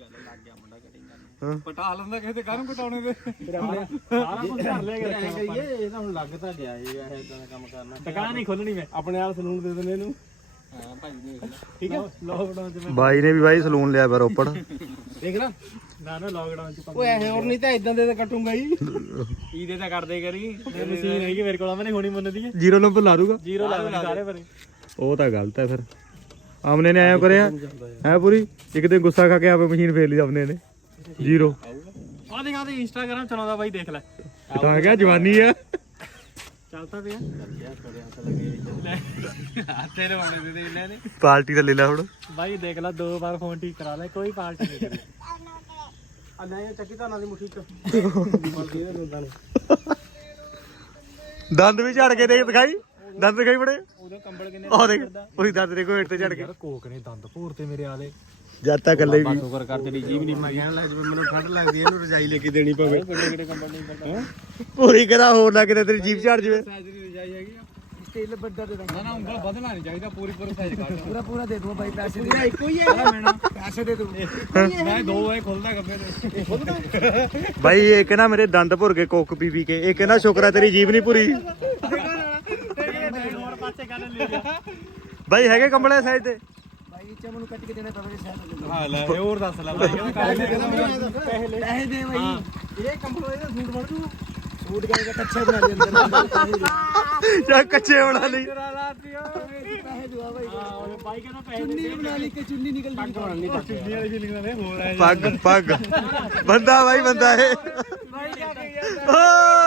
[SPEAKER 2] ਪਟਾ ਲੈਂਦਾ ਕਿਸੇ ਤੇ ਕਾਹਨੂੰ ਕਟਾਉਣੇ ਦੇ
[SPEAKER 3] ਫਿਰ ਆਪਣੇ ਸਾਰਾ ਕੁਝ ਕਰ ਲਿਆ ਗਿਆ ਕਰੀਏ ਇਹ ਤਾਂ ਹੁਣ ਲੱਗ ਤਾਂ ਗਿਆ ਇਹ ਇਦਾਂ ਦਾ ਕੰਮ ਕਰਨਾ ਦੁਕਾਨ ਨਹੀਂ ਖੋਲਣੀ ਮੈਂ ਆਪਣੇ ਆਪ ਸਲੂਨ ਦੇ ਦਿੰਦੇ ਇਹਨੂੰ ਹਾਂ ਭਾਈ ਦੇਖ ਲੈ ਠੀਕ ਹੈ ਲੋਕਡਾਊਨ ਚ ਮੈਂ
[SPEAKER 1] ਬਾਈ ਨੇ ਵੀ ਬਾਈ ਸਲੂਨ ਲਿਆ ਪਿਆ ਰੋਪੜ।
[SPEAKER 3] ਦੇਖ ਲੈ ਨਾ ਲੋਕਡਾਊਨ ਚ
[SPEAKER 2] ਓਏ ਐ ਹੋਰ ਨਹੀਂ ਤਾਂ ਇਦਾਂ ਦੇ ਤਾਂ ਕੱਟੂਗਾ ਹੀ ਇਹਦੇ ਤਾਂ ਕਰਦੇ ਕਰੀ
[SPEAKER 3] ਮਸ਼ੀਨ ਹੈਗੀ ਮੇਰੇ ਕੋਲ ਮੈਂ ਹੋਣੀ ਮੰਨਦੀ ਹੈ
[SPEAKER 1] ਜ਼ੀਰੋ ਨੰਬਰ ਲਾ ਦੂਗਾ।
[SPEAKER 3] ਜ਼ੀਰੋ ਲਾ ਦੇ ਸਾਰੇ ਬਰੇ
[SPEAKER 1] ਉਹ ਤਾਂ ਗਲਤ ਹੈ ਫਿਰ। ਆਮਨੇ ਨੇ ਐਂ ਕਰਿਆ ਹੈ ਪੂਰੀ ਇੱਕ ਦਿਨ ਗੁੱਸਾ ਖਾ ਕੇ ਆਪੇ ਮਸ਼ੀਨ ਫੇਰ ਲਈ ਆਮਨੇ ਨੇ ਜ਼ੀਰੋ।
[SPEAKER 3] ਆ ਦੇਖ ਇੰਸਟਾਗ੍ਰਾਮ ਚਲਾਉਂਦਾ ਬਾਈ ਦੇਖ ਲੈ
[SPEAKER 1] ਤਾਂ ਕਿਹਾ ਜਵਾਨੀ ਆ
[SPEAKER 3] ਚੱਲਦਾ ਪਿਆ
[SPEAKER 2] ਹੱਥੇ ਲਵਾਉਣੇ ਦੇ ਇਹਨਾਂ ਨੇ
[SPEAKER 1] ਪਾਰਟੀ ਤਾਂ ਲੈ ਲੈ ਹੁਣ।
[SPEAKER 3] ਬਾਈ ਦੇਖ ਲੈ 2 ਵਾਰ ਫੋਨ ਠੀਕ ਕਰਾ ਲੈ ਕੋਈ ਪਾਲਟੀ ਨਹੀਂ ਕਰੀ ਆ ਨਹੀਂ ਚੱਕੀ ਤਾਂ ਦੀ ਮੁੱਠੀ ਚ
[SPEAKER 1] ਦੰਦ ਵੀ ਝੜ ਕੇ ਦੇਖ ਦਿਖਾਈ, ਦੰਦ ਦਿਖਾਈ ਬੜੇ।
[SPEAKER 3] ਉਹਦਾ ਕੰਬਲ ਕਿੰਨੇ
[SPEAKER 1] ਉਹ ਦੇਖ ਉਹੀ ਦੰਦ ਦੇਖੋ ਹੇਠ ਤੇ ਝੜ ਕੇ।
[SPEAKER 3] ਯਾਰ ਕੋਕ ਨੇ ਦੰਦ ਭੋਰ ਤੇ ਮੇਰੇ ਆਲੇ
[SPEAKER 1] ਜਦ ਤੱਕ ਇਕੱਲੇ ਵੀ
[SPEAKER 3] ਸ਼ੁਕਰ ਕਰ ਤੇਰੀ ਜੀਭ ਨਹੀਂ
[SPEAKER 2] ਮੈਂ ਕਹਿਣ ਲੱਗ ਜਿਵੇਂ ਮੈਨੂੰ ਠੰਡ ਲੱਗਦੀ ਹੈ ਇਹਨੂੰ ਰਜਾਈ ਲੈ ਕੇ ਦੇਣੀ ਪਵੇ
[SPEAKER 3] ਕਿਹੜੇ ਕਿਹੜੇ ਕੰਬਲ ਨਹੀਂ ਕਰਦਾ
[SPEAKER 1] ਪੂਰੀ ਕਰਾ ਹੋਰ ਨਾ ਕਿਤੇ ਤੇਰੀ ਜੀਭ ਝੜ ਜਵੇ।
[SPEAKER 2] ਸਾਜਰੀ ਗੁੰਜਾਇਸ਼ ਹੈਗੀ ਆ
[SPEAKER 4] ਸਟੀਲ ਵੱਡਾ ਦੇ ਦਾਂਗਾ
[SPEAKER 2] ਨਾ ਨਾ ਉਂਗਲ ਵਧਣਾ ਨਹੀਂ ਚਾਹੀਦਾ ਪੂਰੀ ਸਾਈਜ਼ ਕੱਟ
[SPEAKER 4] ਪੂਰਾ ਪੂਰਾ ਦੇ ਦੂੰਗਾ ਬਾਈ ਪੈਸੇ ਦੇ
[SPEAKER 2] ਪੂਰਾ ਇੱਕੋ ਹੀ ਹੈ ਮੈਨਾਂ
[SPEAKER 4] ਪੈਸੇ ਦੇ ਦੂੰ
[SPEAKER 2] ਮੈਂ ਦੋ ਵਾਰ ਖੁੱਲਦਾ ਗੱਬੇ ਤੇ ਖੁੱਲਦਾ
[SPEAKER 1] ਬਾਈ ਇਹ ਕਹਿੰਦਾ ਮੇਰੇ ਦੰਦ ਭੁਰ ਕੇ ਕੋਕ ਪੀ ਪੀ ਕੇ ਇਹ ਕਹਿੰਦਾ ਸ਼ੁਕਰ ਹੈ ਤੇਰੀ ਜੀਭ ਨਹੀਂ ਭੁਰੀ
[SPEAKER 2] ਹੋਰ ਪਾਸੇ ਕੱਢ ਲਿਆ
[SPEAKER 1] ਬਾਈ ਹੈਗੇ ਕੰਬਲੇ ਸਾਈਜ਼ ਤੇ
[SPEAKER 4] ਬਾਈ ਚਾ ਮੈਨੂੰ ਕੱਟ ਕੇ ਦੇਣਾ ਪਵੇ ਸ਼ਾਇਦ
[SPEAKER 2] ਹਾਂ ਲੈ ਹੋਰ ਦੱਸ ਲੈ ਬਾਈ
[SPEAKER 4] ਪੈਸੇ ਦੇ ਬਾਈ
[SPEAKER 2] ਇਹ ਕੰਬਲ ਇਹਦਾ ਸੂਟ ਬਣ ਜੂ
[SPEAKER 4] ਸੂਟ ਕਰਕੇ ਕੱਚਾ ਬਣਾ ਦੇ ਅੰਦਰ
[SPEAKER 1] ਜਾਂ ਕੱਚੇ ਬਣਾ ਲਈ
[SPEAKER 4] ਪੈਸੇ ਦਵਾ ਬਾਈ
[SPEAKER 2] ਹਾਂ ਬਾਈ ਕਹਿੰਦਾ ਪੈਸੇ
[SPEAKER 4] ਚੁੰਨੀ ਬਣਾ ਲਈ ਕਿ ਚੁੰਨੀ ਨਿਕਲ ਜੂ
[SPEAKER 2] ਚੁੰਨੀ ਵਾਲੀ ਫੀਲਿੰਗ ਨਾਲ ਹੋਰ ਆ
[SPEAKER 1] ਪੱਗ ਬੰਦਾ ਬਾਈ ਬੰਦਾ ਇਹ
[SPEAKER 2] ਬਾਈ ਕਿਆ ਕਹੀ ਜਾਂਦਾ
[SPEAKER 1] ਓ